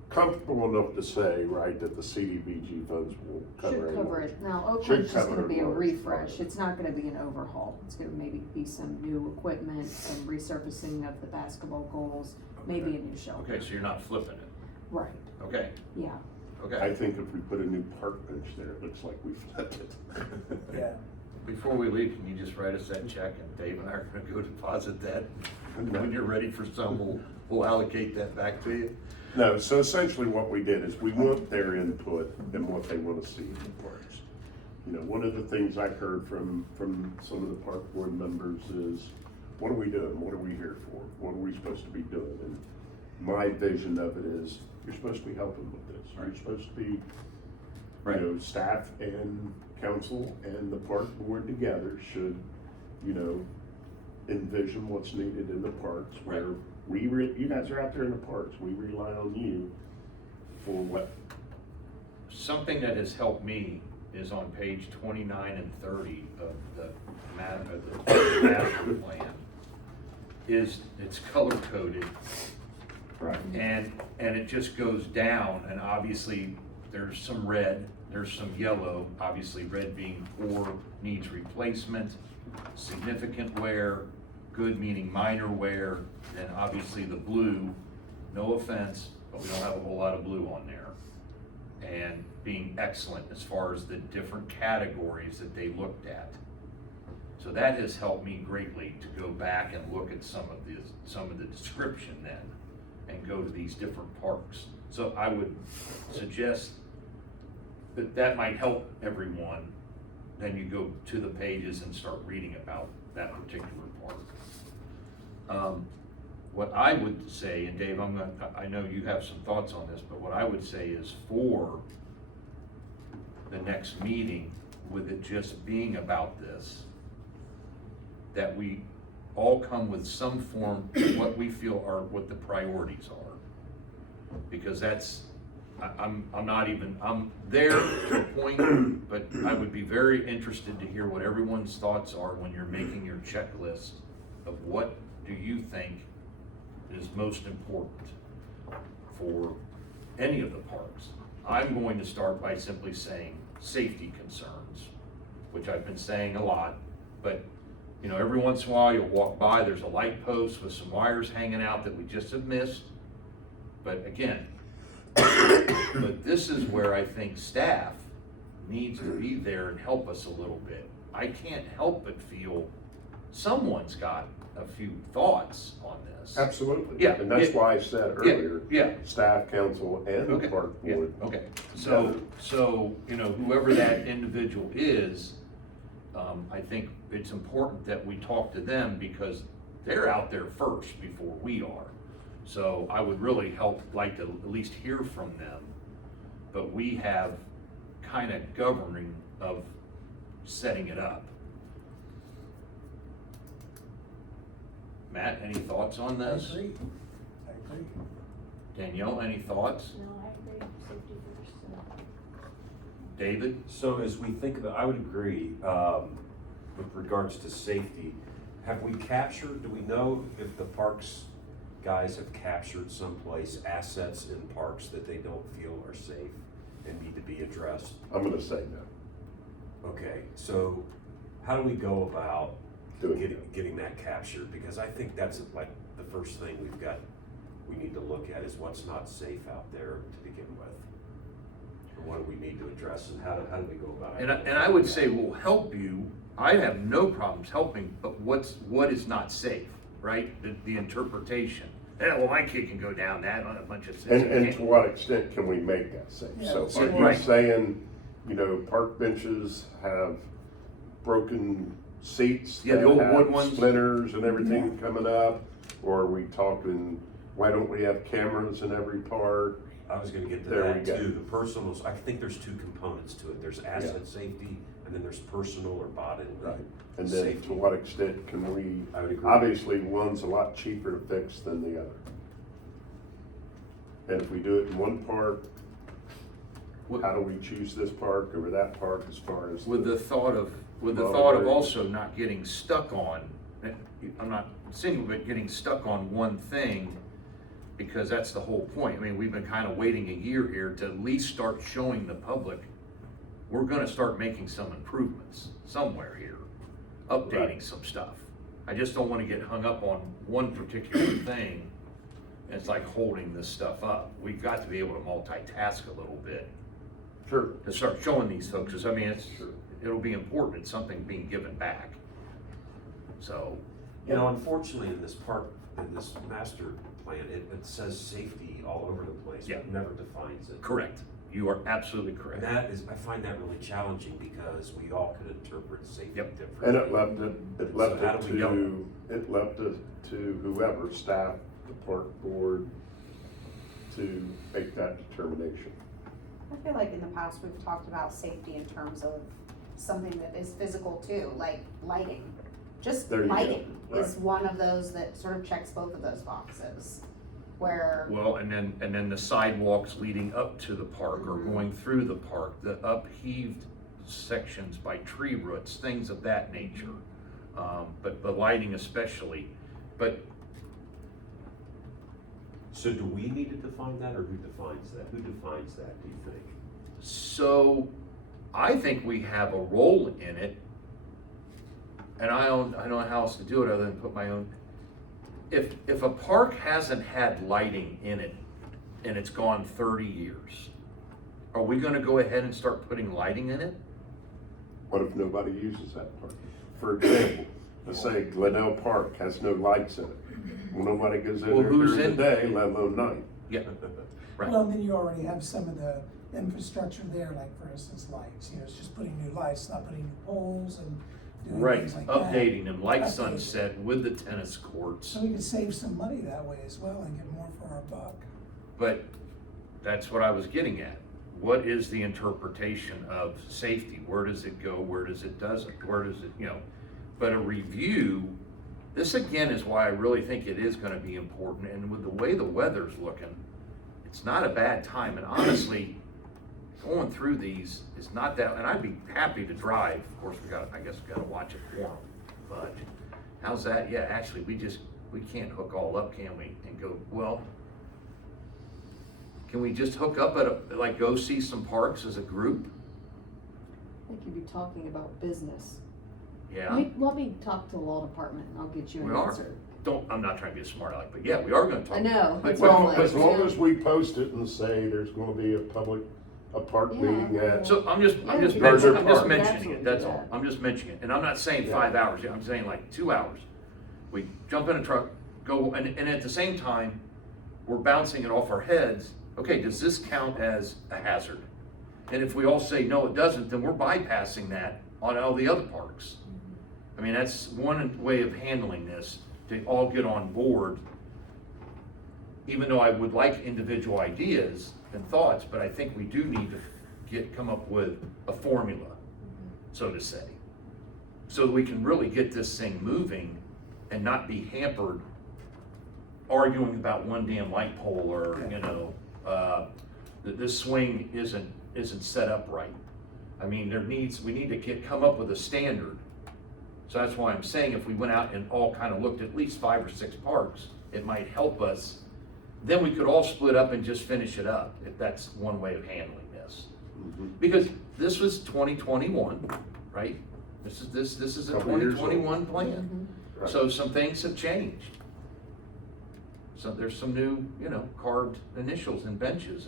comfortable enough to say, right, that the CDBG funds will cover it. Should cover it. Now, Should Oakland's just cover gonna be a large refresh. part. It's not gonna be an overhaul. It's gonna maybe be some new equipment, some resurfacing of the basketball goals, maybe a new shelter. Okay, so you're not flipping it, Right, okay, yeah. I okay. think if we put a new park bench there, it looks like we flipped it. Yeah. Before we leave, can you just write us that check, and Dave and I are gonna go deposit that? When you're ready for some, we'll allocate that back to you. No, so essentially what we did is we want their input and what they want to see in the parks. One of the things I heard from some of the park board members is, what are we doing? What are we here for? What are we supposed to be doing? And my vision of it is, you're supposed to be helping with this. You're supposed to be, staff and council and the park board together should, envision what's needed in the parks where you guys are out there in the parks, we rely on you for what. Something that has helped me is on page 29 and 30 of the master plan, is it's color coded. Right. And it just goes down, and obviously there's some red, there's some yellow, obviously red being poor, needs replacement, significant wear, good meaning minor wear, and obviously the blue, no offense, but we don't have a whole lot of blue on there. And being excellent as far as the different categories that they looked at. So that has helped me greatly to go back and look at some of the description then, and go to these different parks. So I would suggest that might help everyone. Then you go to the pages and start reading about that particular park. What I would say, and Dave, I know you have some thoughts on this, but what I would say is for the next meeting, with it just being about this, that we all come with some form of what we feel are what the priorities are. Because I'm there to a point, but I would be very interested to hear what everyone's thoughts are when you're making your checklist of what do you think is most important for any of the parks. I'm going to start by simply saying safety concerns, which I've been saying a lot, but every once in a while you'll walk by, there's a light post with some wires hanging out that we just have missed. But again, but this is where I think staff needs to be there and help us a little bit. I can't help but feel someone's got a few thoughts on this. Absolutely. Yeah, And that's yeah. why I said earlier, Yeah, staff, council, and the okay, park yeah, board. okay. So, you know, whoever that individual is, I think it's important that we talk to them because they're out there first before we are. So I would really like to at least hear from them, but we have kind of governing of setting it up. Matt, any thoughts on I this? agree. I agree. Danielle, any thoughts? No, I agree, safety first. David? So as we think about, I would agree, with regards to safety, have we captured, do we know if the parks guys have captured someplace assets in parks that they don't feel are safe and need to be addressed? I'm gonna say no. Okay, so how do we go about Doing it. getting that captured? Because I think that's like the first thing we need to look at is what's not safe out there to begin with. Or what do we need to address and how do we go about it? And I would say we'll help you. I have no problems helping, but what is not safe, right? The interpretation. Yeah, well, my kid can go down that on a bunch of. And to what extent can we make that safe? Yeah, So so are you right. saying, you know, park benches have broken seats? Yeah, the that old have wood ones. Splinters and everything coming up? Or are we talking, why don't we have cameras in every park? I was gonna get to There we that go. too, the personal, I think there's two components to it, there's asset safety, and then there's personal or bodily And then safety. to what extent can we, I would agree. obviously, one's a lot cheaper to fix than the other. And if we do it in one park, how do we choose this park over that park as far as? With the thought of Monitoring. also not getting stuck on, I'm not single, but getting stuck on one thing, because that's the whole point. I mean, we've been kind of waiting a year here to at least start showing the public, we're gonna start making some improvements somewhere here, updating Right. some stuff. I just don't wanna get hung up on one particular thing. It's like holding this stuff up. We've got to be able to multitask a little bit Sure. to start showing these folks, 'cause, I mean, Sure. it'll be important, it's something being given back. So, You know, unfortunately, in this park, in this master plan, it says safety all over the place, Yeah. it never defines it. correct, you are absolutely And correct. that is, I find that really challenging because we all could interpret safety Yep. differently. And it left So how it do we go? to whoever, staff, the park board, to make that determination. I feel like in the past, we've talked about safety in terms of something that is physical too, like lighting. Just There you go, lighting is right. one of those that sort of checks both of those boxes. Where, Well, and then the sidewalks leading up to the park or going through the park, the upheaved sections by tree roots, things of that nature. But the lighting especially, but So do we need to define that, or who defines that? Who defines that, do you think? so I think we have a role in it. And I don't know how else to do it other than put my own. If a park hasn't had lighting in it and it's gone 30 years, are we gonna go ahead and start putting lighting in it? What if nobody uses that park? For example, let's say Glenelg Park has no lights in it. Well, nobody goes in Well, there who's during the in? day, let alone night. Yeah, right. Well, then you already have some of the infrastructure there, like for instance, lights, you know, it's just putting new lights, not putting new poles and doing Right, things like that. updating them like Updating. Sunset with the tennis courts. So we could save some money that way as well and get more for our buck. But that's what I was getting at. What is the interpretation of safety? Where does it go? Where does it doesn't? Where does it, you know? But a review, this again is why I really think it is gonna be important. And with the way the weather's looking, it's not a bad time. And honestly, going through these is not that, and I'd be happy to drive. Of course, I guess we gotta watch it for them. But how's that? Yeah, actually, we can't hook all up, can we? And go, well, can we just hook up at like go see some parks as a group? I think you'd be talking about business. Yeah, Let me talk to the law department and I'll get you we an are. answer. I'm not trying to be a smart aleck, but yeah, we are gonna talk. I know, But- it's but- all but- As long Yeah. as we post it and say there's gonna be a park Yeah. meeting at, So I'm just Yeah, Park. mentioning it, Absolutely, that's all. yeah. I'm just mentioning it. And I'm not saying Yeah. 5 hours, I'm saying like 2 hours. We jump in a truck, go, and at the same time, we're bouncing it off our heads. Okay, does this count as a hazard? And if we all say, no, it doesn't, then we're bypassing that on all the other parks. I mean, that's one way of handling this, to all get on board. Even though I would like individual ideas and thoughts, but I think we do need to come up with a formula, so to say. So that we can really get this thing moving and not be hampered arguing about one damn light pole or, you know, that this swing isn't set up right. I mean, we need to come up with a standard. So that's why I'm saying if we went out and all kind of looked at least 5 or 6 parks, it might help us. Then we could all split up and just finish it up, if that's one way of handling this. Because this was 2021, right? This is a Couple years old. 2021 plan. Right. So some things have changed. So there's some new, you know, carved initials and benches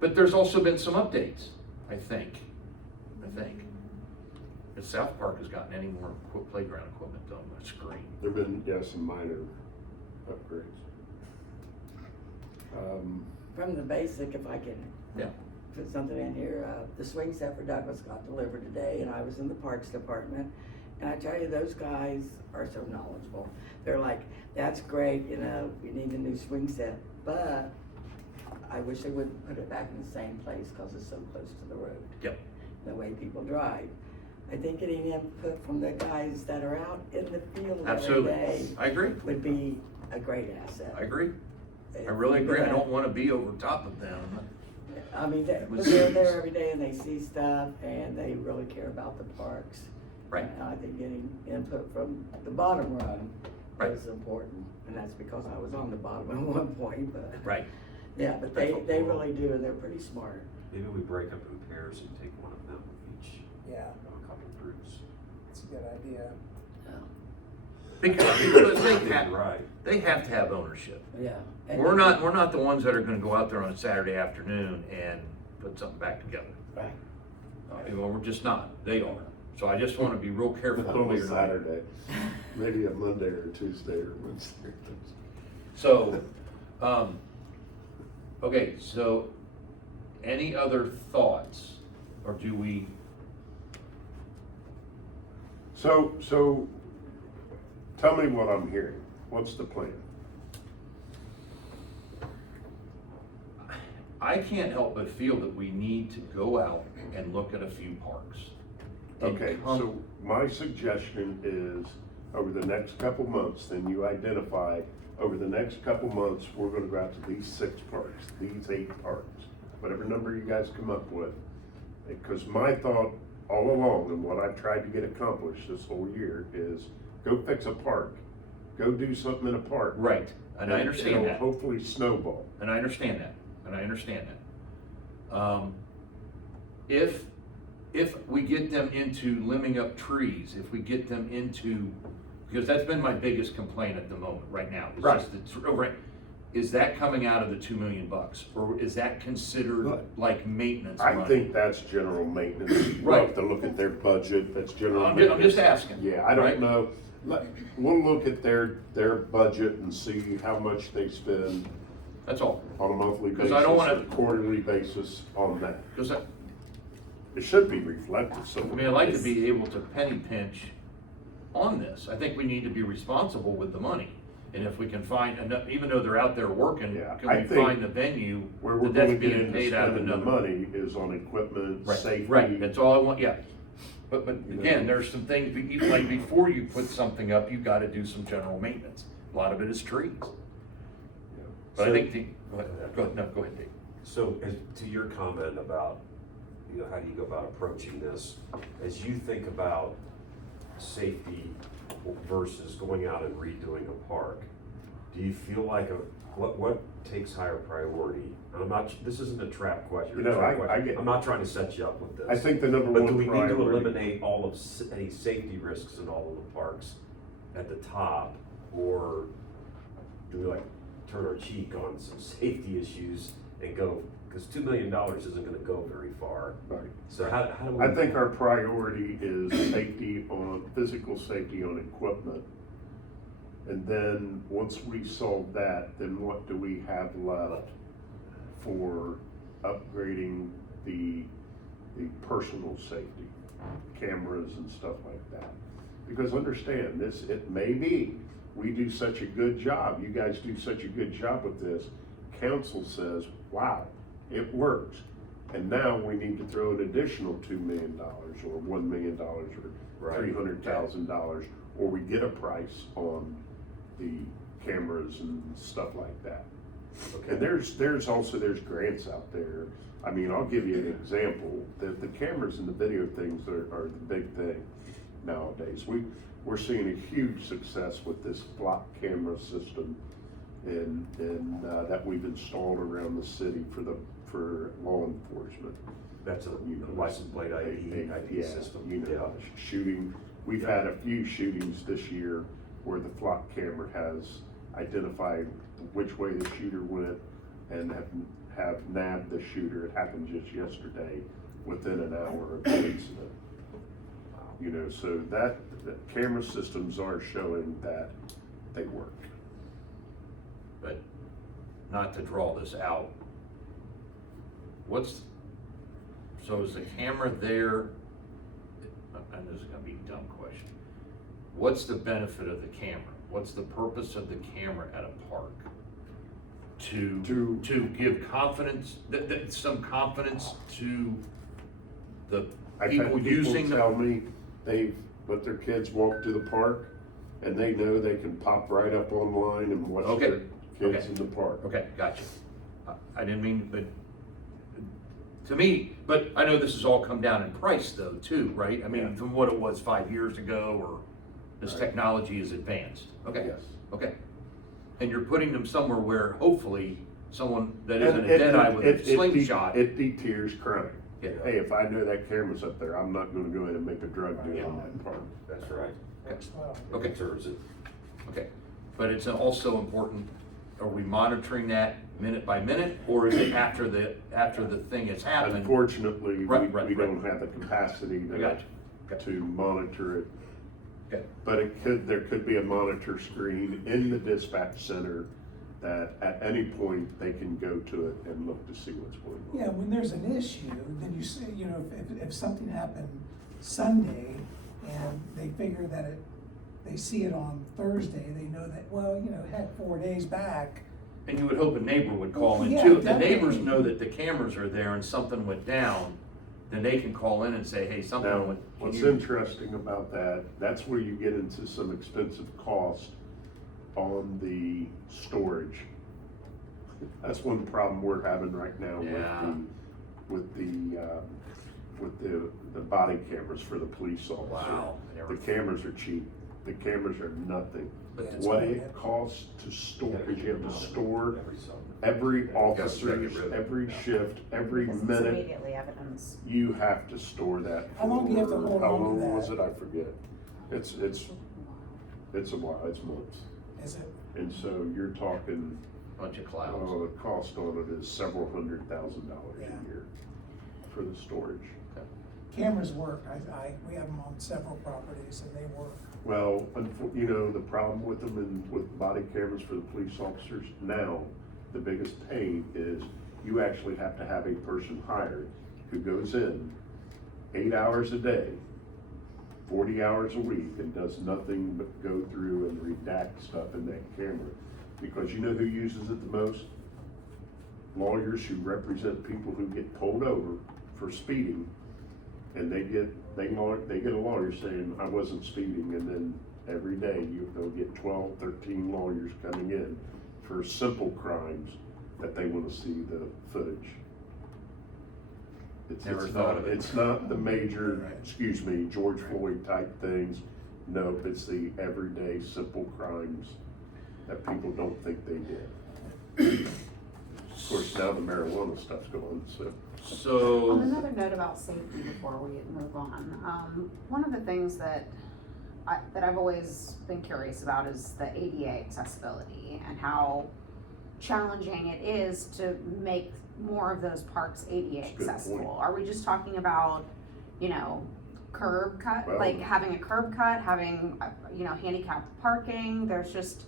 but there's also been some updates, I think. If South Park has gotten any more playground equipment on the screen. There've been, yeah, some minor upgrades. From the basic, if I can Yeah. put something in here, the swing set for Douglas got delivered today, and I was in the Parks Department, and I tell you, those guys are so knowledgeable. They're like, that's great, you know, we need a new swing set, but I wish they wouldn't put it back in the same place because it's so close to the road. Yep. The way people drive. I think getting input from the guys that are out in the field every Absolutely. day I agree. would be a great asset. I agree. I really agree. I don't want to be over top of them. I mean, It was- they're there every day and they see stuff and they really care about the parks. Right. And I think getting input from the bottom run Right. is important, and that's because I was on the bottom at one point, but. Right. Yeah, but That's they what- really do, and they're pretty smart. Maybe we break up in pairs and take one of them each, Yeah, a couple groups. it's a good idea. Because Right. they have to have ownership. Yeah. And We're they- not the ones that are gonna go out there on a Saturday afternoon and put something back together. Right. Well, we're just not. They are. So I just wanna be real careful. Not that on we a are not- Saturday, maybe a Monday or Tuesday or Wednesday. So, okay, so any other thoughts, or do we? So, tell me what I'm hearing. What's the plan? I can't help but feel that we need to go out and look at a few parks. and Okay, come- so my suggestion is, over the next couple months, then you identify, over the next couple months, we're gonna go out to these 6 parks, these 8 parks, whatever number you guys come up with. Because my thought all along, and what I've tried to get accomplished this whole year, is go fix a park. Go do something in a park. Right, and I understand It'll that, hopefully snowball. and I understand that, and I understand that. If we get them into limbing up trees, if we get them into, because that's been my biggest complaint at the moment, right now. It's Right. just right. Is that coming out of the $2 million, or is that considered Right. like maintenance I money? think that's general maintenance. You Right. have to look at their budget, that's general I'm maintenance. just asking. Yeah, I right? don't know. We'll look at their budget and see how much they spend That's all, on a monthly 'Cause basis I don't or wanna- quarterly basis on that. because I It should be reflected somewhere. mean, I'd like to be able to penny pinch on this. I think we need to be responsible with the money. And if we can find enough, even though they're out there working, Yeah, can I we think find the venue Where we're that that's gonna get being into paid out of spending the another? money is on equipment, Right, safety. right, that's all I want, yeah. But You again, know. there's some things, like before you put something up, you gotta do some general maintenance. A lot of it is trees. Yeah. But I So- think go ahead, Dave. So, to your comment about, you know, how do you go about approaching this, as you think about safety versus going out and redoing a park, do you feel like what takes higher priority? And I'm not, this isn't a trap question. You know, trap I question. get- I'm not trying to set you up with this. I think the number But one do we need to priority. eliminate all of any safety risks in all of the parks at the top? Or do we like turn our cheek on some safety issues and go, because $2 million isn't gonna go very far. Right. So how do we? I think our priority is safety on, physical safety on equipment And then, once we solve that, then what do we have left for upgrading the personal safety, cameras and stuff like that? Because understand this, it may be, we do such a good job, you guys do such a good job with this, council says, wow, it works. And now we need to throw an additional $2 million or $1 million or Right. $300,000, or we get a price on the cameras and stuff like that. And there's grants out there. I mean, I'll give you an example. The cameras and the video things are the big thing nowadays. We're seeing a huge success with this flock camera system and that we've installed around the city for law enforcement. That's a license plate ID Yeah, system. you know, shooting, we've had a few shootings this year where the flock camera has identified which way the shooter went and have nabbed the shooter. It happened just yesterday, within an hour of the incident. You know, so that camera systems are showing that they work. But not to draw this out, so is the camera there, and this is gonna be a dumb question, what's the benefit of the camera? What's the purpose of the camera at a park? To give confidence, some confidence to the I've people had using people the. tell me they've let their kids walk to the park and they know they can pop right up online and watch Okay, their kids okay. in the park. Okay, gotcha. I didn't mean, but to me, but I know this has all come down in price though, too, right? I mean, Yeah. from what it was 5 years ago, or this Right. technology is advanced. Okay, Yes. okay. And you're putting them somewhere where hopefully someone that isn't a And dead eye with a slingshot. It deters crime. Yeah. Hey, if I know that camera's up there, I'm not gonna go in and make a drug deal in that park. That's right. Well, Okay. It serves it. Okay, but it's also important, are we monitoring that minute by minute, or is it after the thing has happened? Unfortunately, Right, we don't have the capacity I got you. to monitor it. Okay. But there could be a monitor screen in the dispatch center that at any point they can go to it and look to see what's going on. yeah, when there's an issue, then you say, you know, if something happened Sunday and they figure that they see it on Thursday, they know that, well, you know, heck, 4 days back. And you would hope a neighbor would call in Yeah, too. If the neighbors definitely. know that the cameras are there and something went down, then they can call in and say, hey, something Now, went. what's can you-" interesting about that, that's where you get into some expensive cost on the storage. That's one problem we're having right now Yeah. with the body cameras for the police officer. Wow. The cameras are cheap. The cameras are nothing. But it's What bad. it costs to store, because you have to store Every summer. every officer's, take it with it. every shift, every Because it's minute, immediately evidence. you have to store that. How long do you have to for- hold How on to long was that? it? I forget. It's a while, it's months. Is it, And so you're talking, Bunch of clouds. the cost on it is several $100,000 Yeah. a year for the storage. cameras work, we have them on several properties and they work. Well, you know, the problem with them and with body cameras for the police officers now, the biggest pain is you actually have to have a person hired who goes in 8 hours a day, 40 hours a week, and does nothing but go through and redact stuff in that camera. Because you know who uses it the most? Lawyers who represent people who get pulled over for speeding, and they get a lawyer saying, I wasn't speeding, and then every day they'll get 12, 13 lawyers coming in for simple crimes that they wanna see the footage. Never thought of it. It's not the major, excuse me, George Floyd type things. Nope, it's the everyday simple crimes that people don't think they did. Of course, now the marijuana stuff's going, so. On So, another note about safety before we move on, one of the things that I've always been curious about is the ADA accessibility and how challenging it is to make more of those parks ADA That's a good accessible. point. Are we just talking about, you know, curb cut, Well- like having a curb cut, having, you know, handicap parking, there's just,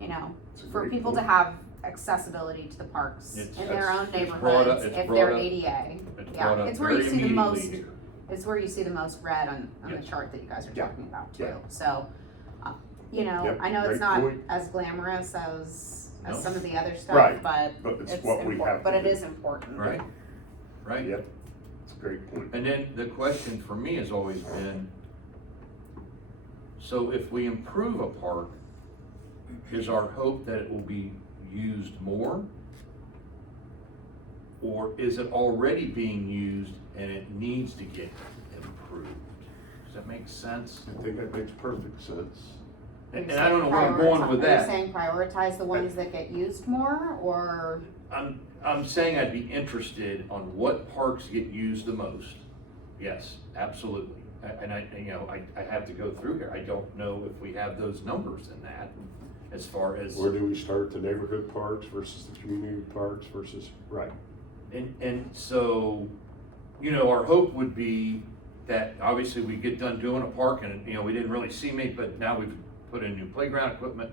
you know, It's a for great people to point. have accessibility to the parks It's- in their own it's brought up- neighborhoods, it's if brought they're up- ADA. It's Yeah, brought up it's where you very see the immediately most, here. it's where you see the most red on the Yes. chart that you guys are Yeah. talking about too. Yeah. So, you know, Yep, I know it's great not point. as glamorous as No. some of the other stuff, Right, but but it's it's what we important, have but to it do. is important. Right, right. Yep, it's a great point. And then the question for me has always been, so if we improve a park, is our hope that it will be used more? Or is it already being used and it needs to get improved? Does that make sense? I think that makes perfect sense. And I don't know where I'm going with Are you that. saying prioritize the ones that get used more, or? I'm saying I'd be interested on what parks get used the most. Yes, absolutely. And I have to go through here. I don't know if we have those numbers in that as far as, Where do we start, the neighborhood parks versus the community parks versus, right? and so, our hope would be that obviously we get done doing a park and, we didn't really see me, but now we've put in new playground equipment.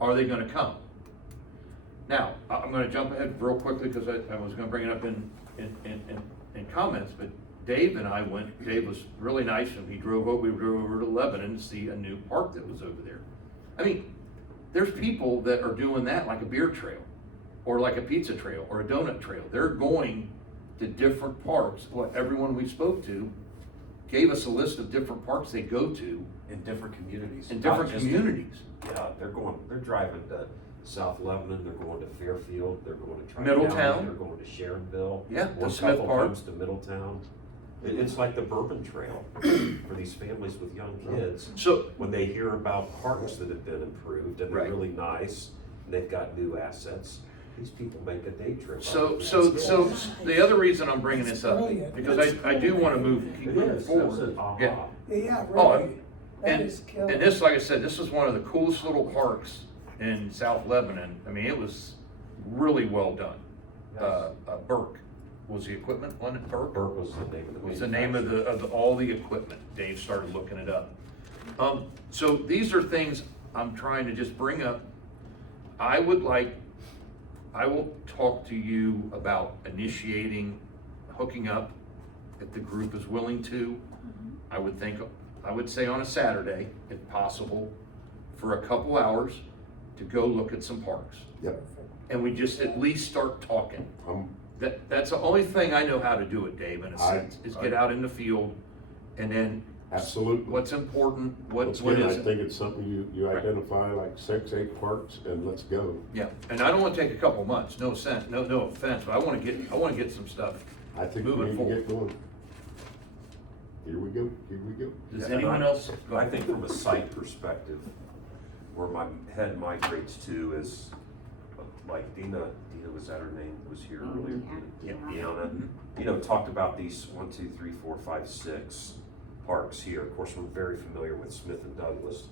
Are they gonna come? Now, I'm gonna jump ahead real quickly because I was gonna bring it up in comments, but Dave and I went, Dave was really nice and we drove over to Lebanon to see a new park that was over there. I mean, there's people that are doing that like a beer trail or like a pizza trail or a donut trail. They're going to different parks. What everyone we spoke to gave us a list of different parks they go to In different communities. in not different just communities. Yeah, they're driving to South Lebanon, they're going to Fairfield, they're going to Middletown. Tri-County, they're going to Sharonville. Yeah, One to Smith couple Park. comes to Middletown. It's like the Bourbon Trail for these families with young kids. So, When they hear about parks that have been improved and they're Right. really nice, and they've got new assets, these people make a day trip. so, out of so, it. so the other reason I'm bringing this up, Brilliant. because That's I do cool. want to keep It moving is, that was forward. an aha. Yeah. Yeah, Oh, really. That And, is killer. and this, like I said, this was one of the coolest little parks in South Lebanon. I mean, it was really well done. Burke was the equipment one at Burke? Burke was the name of the Was the name of all the equipment. Dave started looking it up. So these are things I'm trying to just bring up. I will talk to you about initiating hooking up if the group is willing to. I would say on a Saturday, if possible, for a couple hours to go look at some parks. Yep. And we just at least start talking. Um, That's the only thing I know how to do it, Dave, in a I- sense, is get out in the field and then Absolutely. what's important, what Once again, I isn't. think it's something you Right. identify like 6, 8 parks and let's go. Yeah, and I don't wanna take a couple months, no offense, but I wanna get some stuff. I think we Moving need to forward. get going. Here we go. Does Yeah, anyone and else? Go I ahead. think from a site perspective, where my head migrates to is, like Dina, was that her name, was here earlier? Yeah. Deanna, talked about these 1, 2, 3, 4, 5, 6 parks here. Of course, we're very familiar with Smith and Douglas.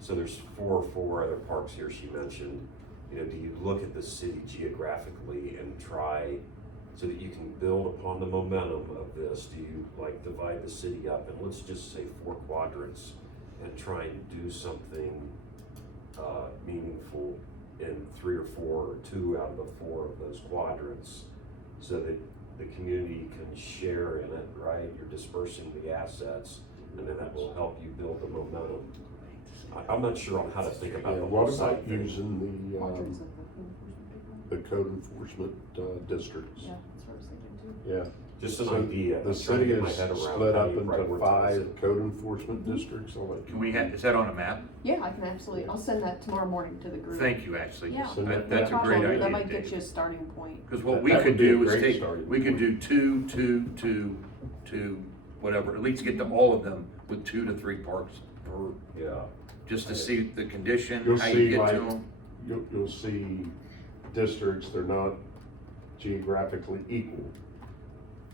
So there's four other parks here she mentioned. Do you look at the city geographically and try so that you can build upon the momentum of this? Do you divide the city up and let's just say 4 quadrants and try and do something meaningful in 3 or 4 or 2 out of the 4 of those quadrants so that the community can share in it, right? You're dispersing the assets and then that will help you build the momentum. I'm not sure on how to think about Yeah, the what whole site about thing. using Quadrants of the code enforcement districts? Yeah, that's what I was thinking too. Yeah. Just an So idea. The I'm trying to city get my is head around split how up you into prioritize 5 it. code enforcement districts. I'll let Can we is that on a map? Yeah, I can absolutely, I'll send that tomorrow morning to the group. Thank you, actually. Yeah. Send that That's a back. great idea, That might Dave. get you a starting point. Cause what That we would could be a do is great take, starting we could point. do two, whatever, at least get to all of them with 2 to 3 parks per, Yeah. just to see the condition, You'll how you see get to like, them. you'll see districts, they're not geographically equal.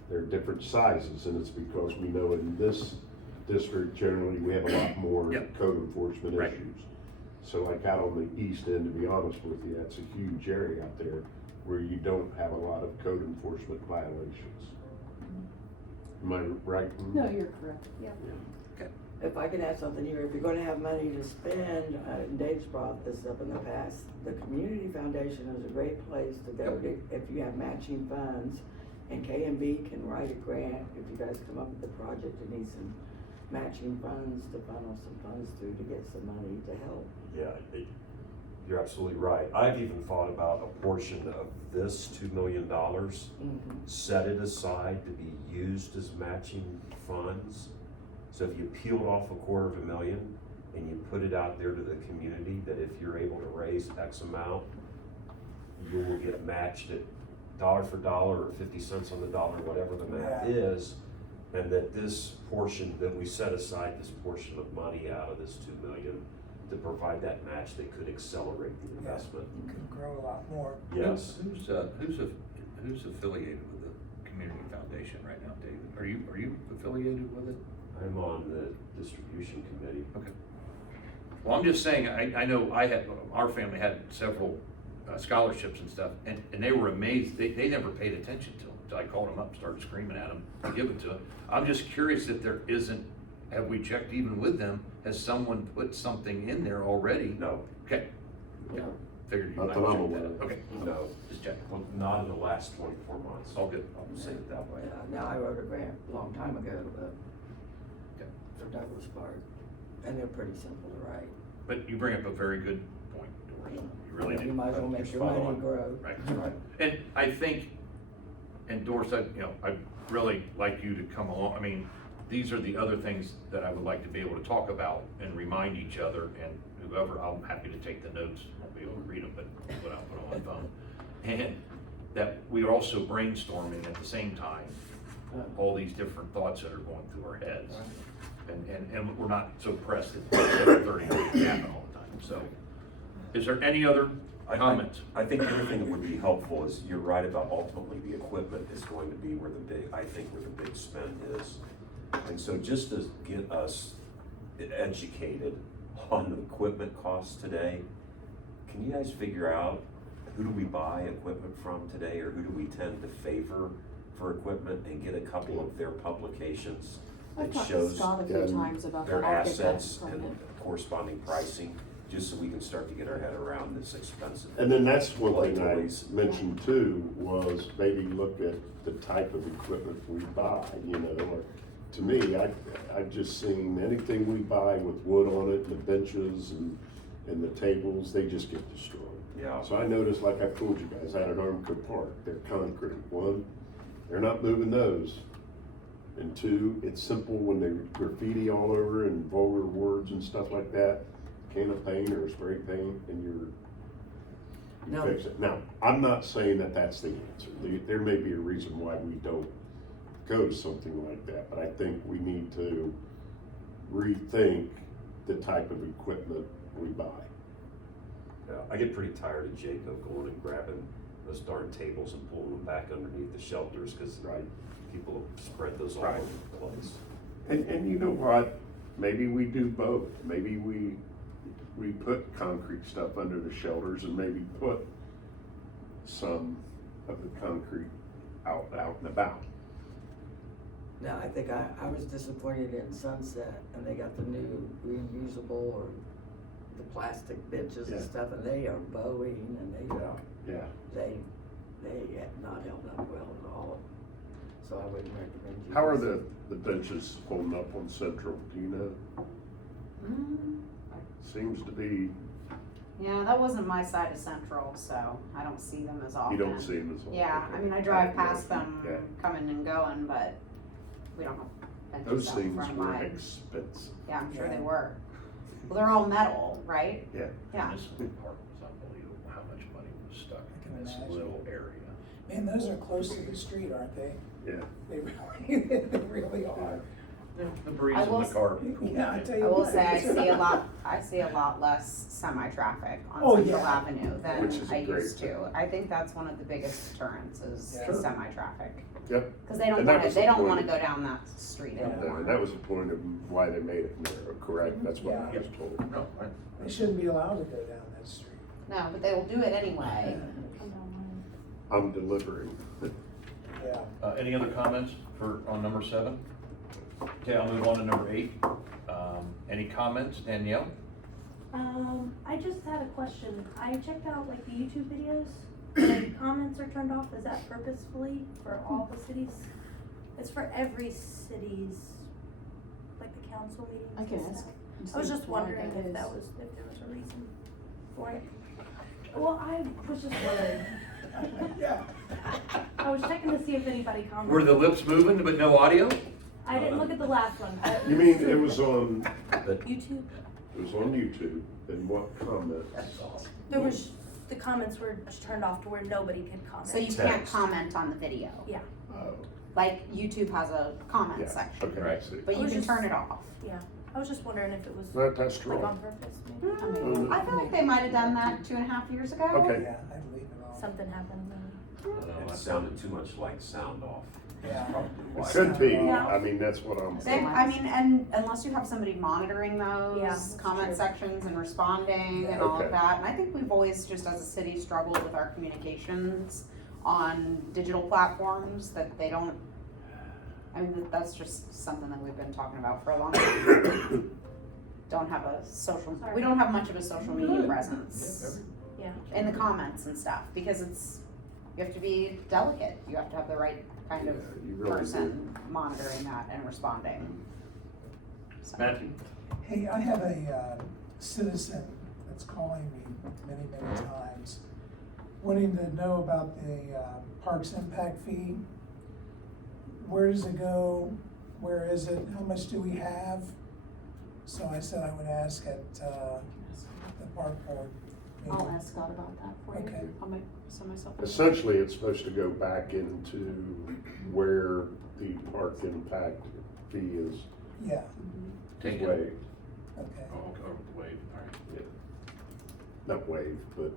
They're different sizes, and it's because we know in this district, generally, we have a lot more Yep. code enforcement Right. issues. So like out on the east end, to be honest with you, that's a huge area out there where you don't have a lot of code enforcement violations. Am I right? No, you're correct, yeah. If I can add something here, if you're gonna have money to spend, and Dave's brought this up in the past, the community foundation is a great place to go to if you have matching funds. And KMB can write a grant if you guys come up with a project that needs some matching funds to funnel some funds through to get some money to help. Yeah, you're absolutely right. I've even thought about a portion of this $2 million, set it aside to be used as matching funds. So if you peeled off $250,000 and you put it out there to the community, that if you're able to raise X amount, you will get matched at dollar for dollar or 50 cents on the dollar, whatever the math is. And that this portion, that we set aside this portion of money out of this $2 million to provide that match that could accelerate the investment. You can grow a lot more. Yes. Who's affiliated with the community foundation right now, David? Are you affiliated with it? I'm on the distribution committee. Okay. Well, I'm just saying, I know our family had several scholarships and stuff, and they were amazed, they never paid attention to them, until I called them up and started screaming at them to give it to them. I'm just curious if there isn't, have we checked even with them, has someone put something in there already? No, Okay. No. Figured you Not might that have I'm checked aware that. of. Okay, no, just checking. well, not in the last 24 months. All good. I'll say it that way. Now I wrote a grant a long time ago, Okay. for Douglas Park, and they're pretty simple to write. But you bring up a very good point, Doris. You really do. You might as well make You're your spot money on. grow. Right. And I think, and Doris, I'd really like you to come along. I mean, these are the other things that I would like to be able to talk about and remind each other, and whoever, I'm happy to take the notes. Won't be able to read them, but I'll put them on my phone. And that we are also brainstorming at the same time, all these different thoughts that are going through our heads. And we're not so pressed at 7:30 to happen all the time. So, is there any other comments? I think the other thing that would be helpful is, you're right about ultimately the equipment is going to be where the big spend is. And so just to get us educated on the equipment costs today, can you guys figure out who do we buy equipment from today, or who do we tend to favor for equipment, and get a couple of their publications I've that talked to shows Scott a few times about the their market assets from and it. corresponding pricing, just so we can start to get our head around this expensive. And then that's one thing I Toys. mentioned too, was maybe look at the type of equipment we buy, or, to me, I've just seen anything we buy with wood on it, the benches and the tables, they just get destroyed. Yeah. So I noticed, like I told you guys, out at Armco Park, they're concrete. One, they're not moving those. And two, it's simple when they graffiti all over and vulgar words and stuff like that, can of paint or spray paint, and you No. fix it. Now, I'm not saying that that's the answer. There may be a reason why we don't go to something like that, but I think we need to rethink the type of equipment we buy. Yeah, I get pretty tired of Jacob going and grabbing those darn tables and pulling them back underneath the shelters, because people spread those all over the place. And you know what? Maybe we do both. Maybe we put concrete stuff under the shelters, and maybe put some of the concrete out and about. Now, I think I was disappointed in Sunset, and they got the new reusable or the plastic benches and Yeah. stuff, and they are bowing, and Yeah. they have not held up well at all. So I wouldn't recommend you. How are the benches holding up on Central? Do you know? Seems to be, Yeah, that wasn't my side of Central, so I don't see them as often. you don't see them as often. Yeah, I mean, I drive past them Yeah. coming and going, but we don't have benches Those out in things front of were mine. expensive. Yeah, I'm sure Yeah. they were. Well, they're all metal, right? Yeah. Yeah. This park was unbelievable, how much money was stuck I in can this imagine. little area. Man, those are close to the street, aren't they? Yeah. They really, they really are. The breeze I in will the car. Yeah, I tell I you will what. say I see a lot less semi-traffic on Oh, Central yeah. Avenue than Which is I great used to. I think that's one of the biggest deterrents is Yeah. the Sure. semi-traffic. Yep. Cause they don't And that wanna, was the they don't point. wanna go down that street Yeah. anymore. And that was the point of why they made it narrow, correct? That's what I Yeah. was told. No, They shouldn't be allowed to go down that street. No, but they will do it anyway. I'm delivering. Yeah. any other comments? on number 7? Okay, I'll move on to number 8. Any comments, Danielle? I just had a question. I checked out like the YouTube videos, and comments are turned off. Is that purposefully for all the cities? It's for every city's, like the council meetings I can and ask. stuff. I was just wondering if there was a reason for it. Well, I was just wondering. Yeah. I was checking to see if anybody commented. Were the lips moving but no audio? I didn't look at the last one. You mean it was on, YouTube? it was on YouTube, and what comments? There was, the comments were turned off to where nobody could comment. So you can't Text. comment on the video. Yeah, Oh, Like YouTube has a comment yeah, section, okay, I Right. see. but you I was can just- turn it off. yeah. I was just wondering if it was That's like true. on purpose, maybe. Mhm. I feel like they might have done that 2.5 years ago. Okay. Yeah, I believe it all. Something happened. It sounded too much like sound off. Yeah. Probably It why. could be, Yeah. I mean, that's what I'm They, saying. I mean, and unless you have somebody monitoring Yeah, those that's comment true. sections and responding and Yeah. all of Okay. that, and I think we've always, just as a city, struggled with our communications on digital platforms, that they don't, I mean, that's just something that we've been talking about for a long time. Don't have a social, we don't have much of a social media presence Yeah. in the comments and stuff, because it's, you have to be delicate, you have to have the right kind of Yeah, you really do. person monitoring that and responding. So- Matthew? Hey, I have a citizen that's calling me many, many times, wanting to know about the parks impact fee. Where does it go? Where is it? How much do we have? So I said I would ask at the park board I'll meeting. ask Scott about that for you. Okay. I'll make some myself. Essentially, it's supposed to go back into where the park impact fee is Yeah, Take it. waived. okay. Oh, okay, wait, all right. Not waived, but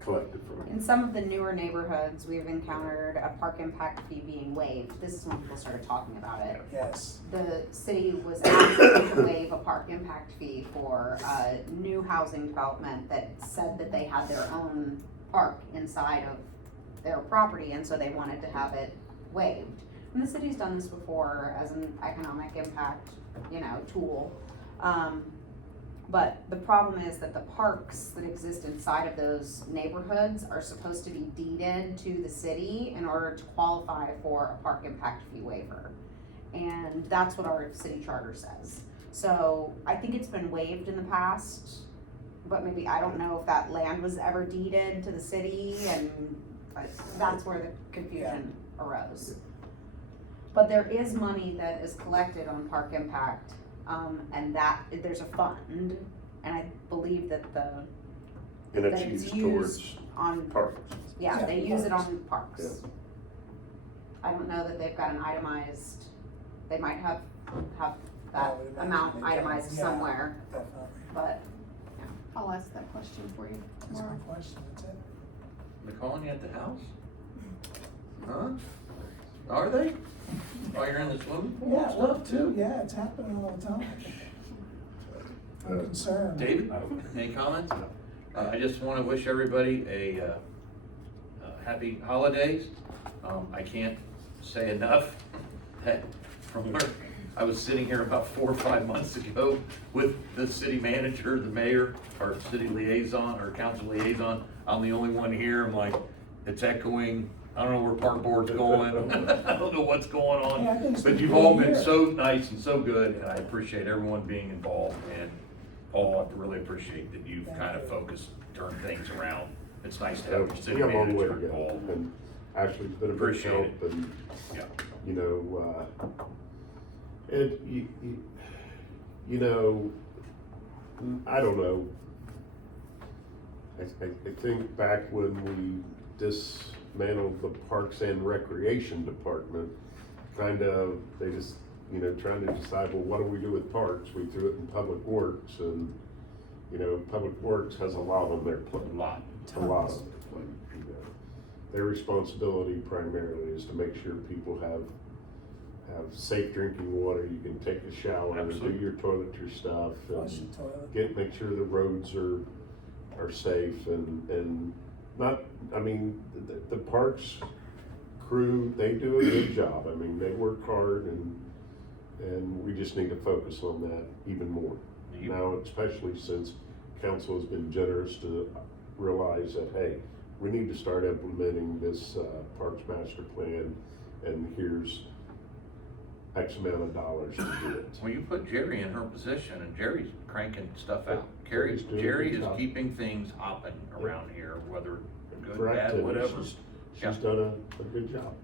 collected from In some of the newer neighborhoods, we've encountered a park impact fee being waived. This is when people started talking about it. Yes, The city was asking to waive a park impact fee for a new housing development that said that they had their own park inside of their property, and so they wanted to have it waived. And the city's done this before as an economic impact, tool. But the problem is that the parks that exist inside of those neighborhoods are supposed to be deeded to the city in order to qualify for a park impact fee waiver. And that's what our city charter says. So I think it's been waived in the past, but maybe, I don't know if that land was ever deeded to the city, and that's where the confusion arose. But there is money that is collected on park impact, and that, there's a fund, and I believe that And it's that it's used used towards on, parks. yeah, Yeah, they use it parks. on parks. Yeah. I don't know that they've got an itemized, they might have that I would imagine amount they do. itemized Yeah. somewhere, definitely. but I'll ask that question for you That's my tomorrow. question, that's it. They're calling you at the house? Huh? Are they? While you're in the swimming pool Yeah, and well, stuff too? Yeah, it's happening all the time. I'm concerned. David, any comments? I just wanna wish everybody a happy holidays. I can't say enough that from where I was sitting here about 4 or 5 months ago with the city manager, the mayor, our city liaison, our council liaison, I'm the only one here, I'm like, it's echoing, I don't know where park board's going, I don't know what's going Yeah, I think on. it's But been you've a all good been year. so nice and so good, and I appreciate everyone being involved, and Paul, I really appreciate that you've Thank kind of you. focused, turned things around. It's nice to have your We city have a long way manager to go, involved. and Ashley's been a big Appreciate help, and, Yeah. I don't know. I think back when we dismantled the Parks and Recreation Department, kind of, they just, trying to decide, well, what do we do with parks? We threw it in Public Works, and, Public Works has a lot on their plate. A lot. A lot on their plate. Their responsibility primarily is to make sure people have safe drinking water, you can take a shower, do Absolutely. your toiletry stuff, Flush and the toilet. make sure the roads are safe, and not, I mean, the parks crew, they do a good job. I mean, they work hard and we just need to focus on that even more. You- Now, especially since council has been generous to realize that, hey, we need to start implementing this, Parks Master Plan, and here's X amount of dollars to do it. Well, you put Jerry in her position, and Jerry's cranking stuff out. Jerry's doing a Jerry good is job. keeping things hopping around here, whether good, For bad, activities, whatever. She's done a good job.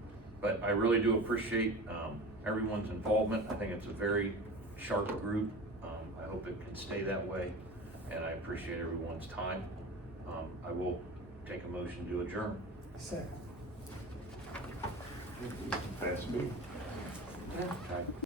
But I really do appreciate, everyone's involvement. I think it's a very sharp group. I hope it can stay that way, and I appreciate everyone's time. I will take a motion to adjourn. Second. Pass me.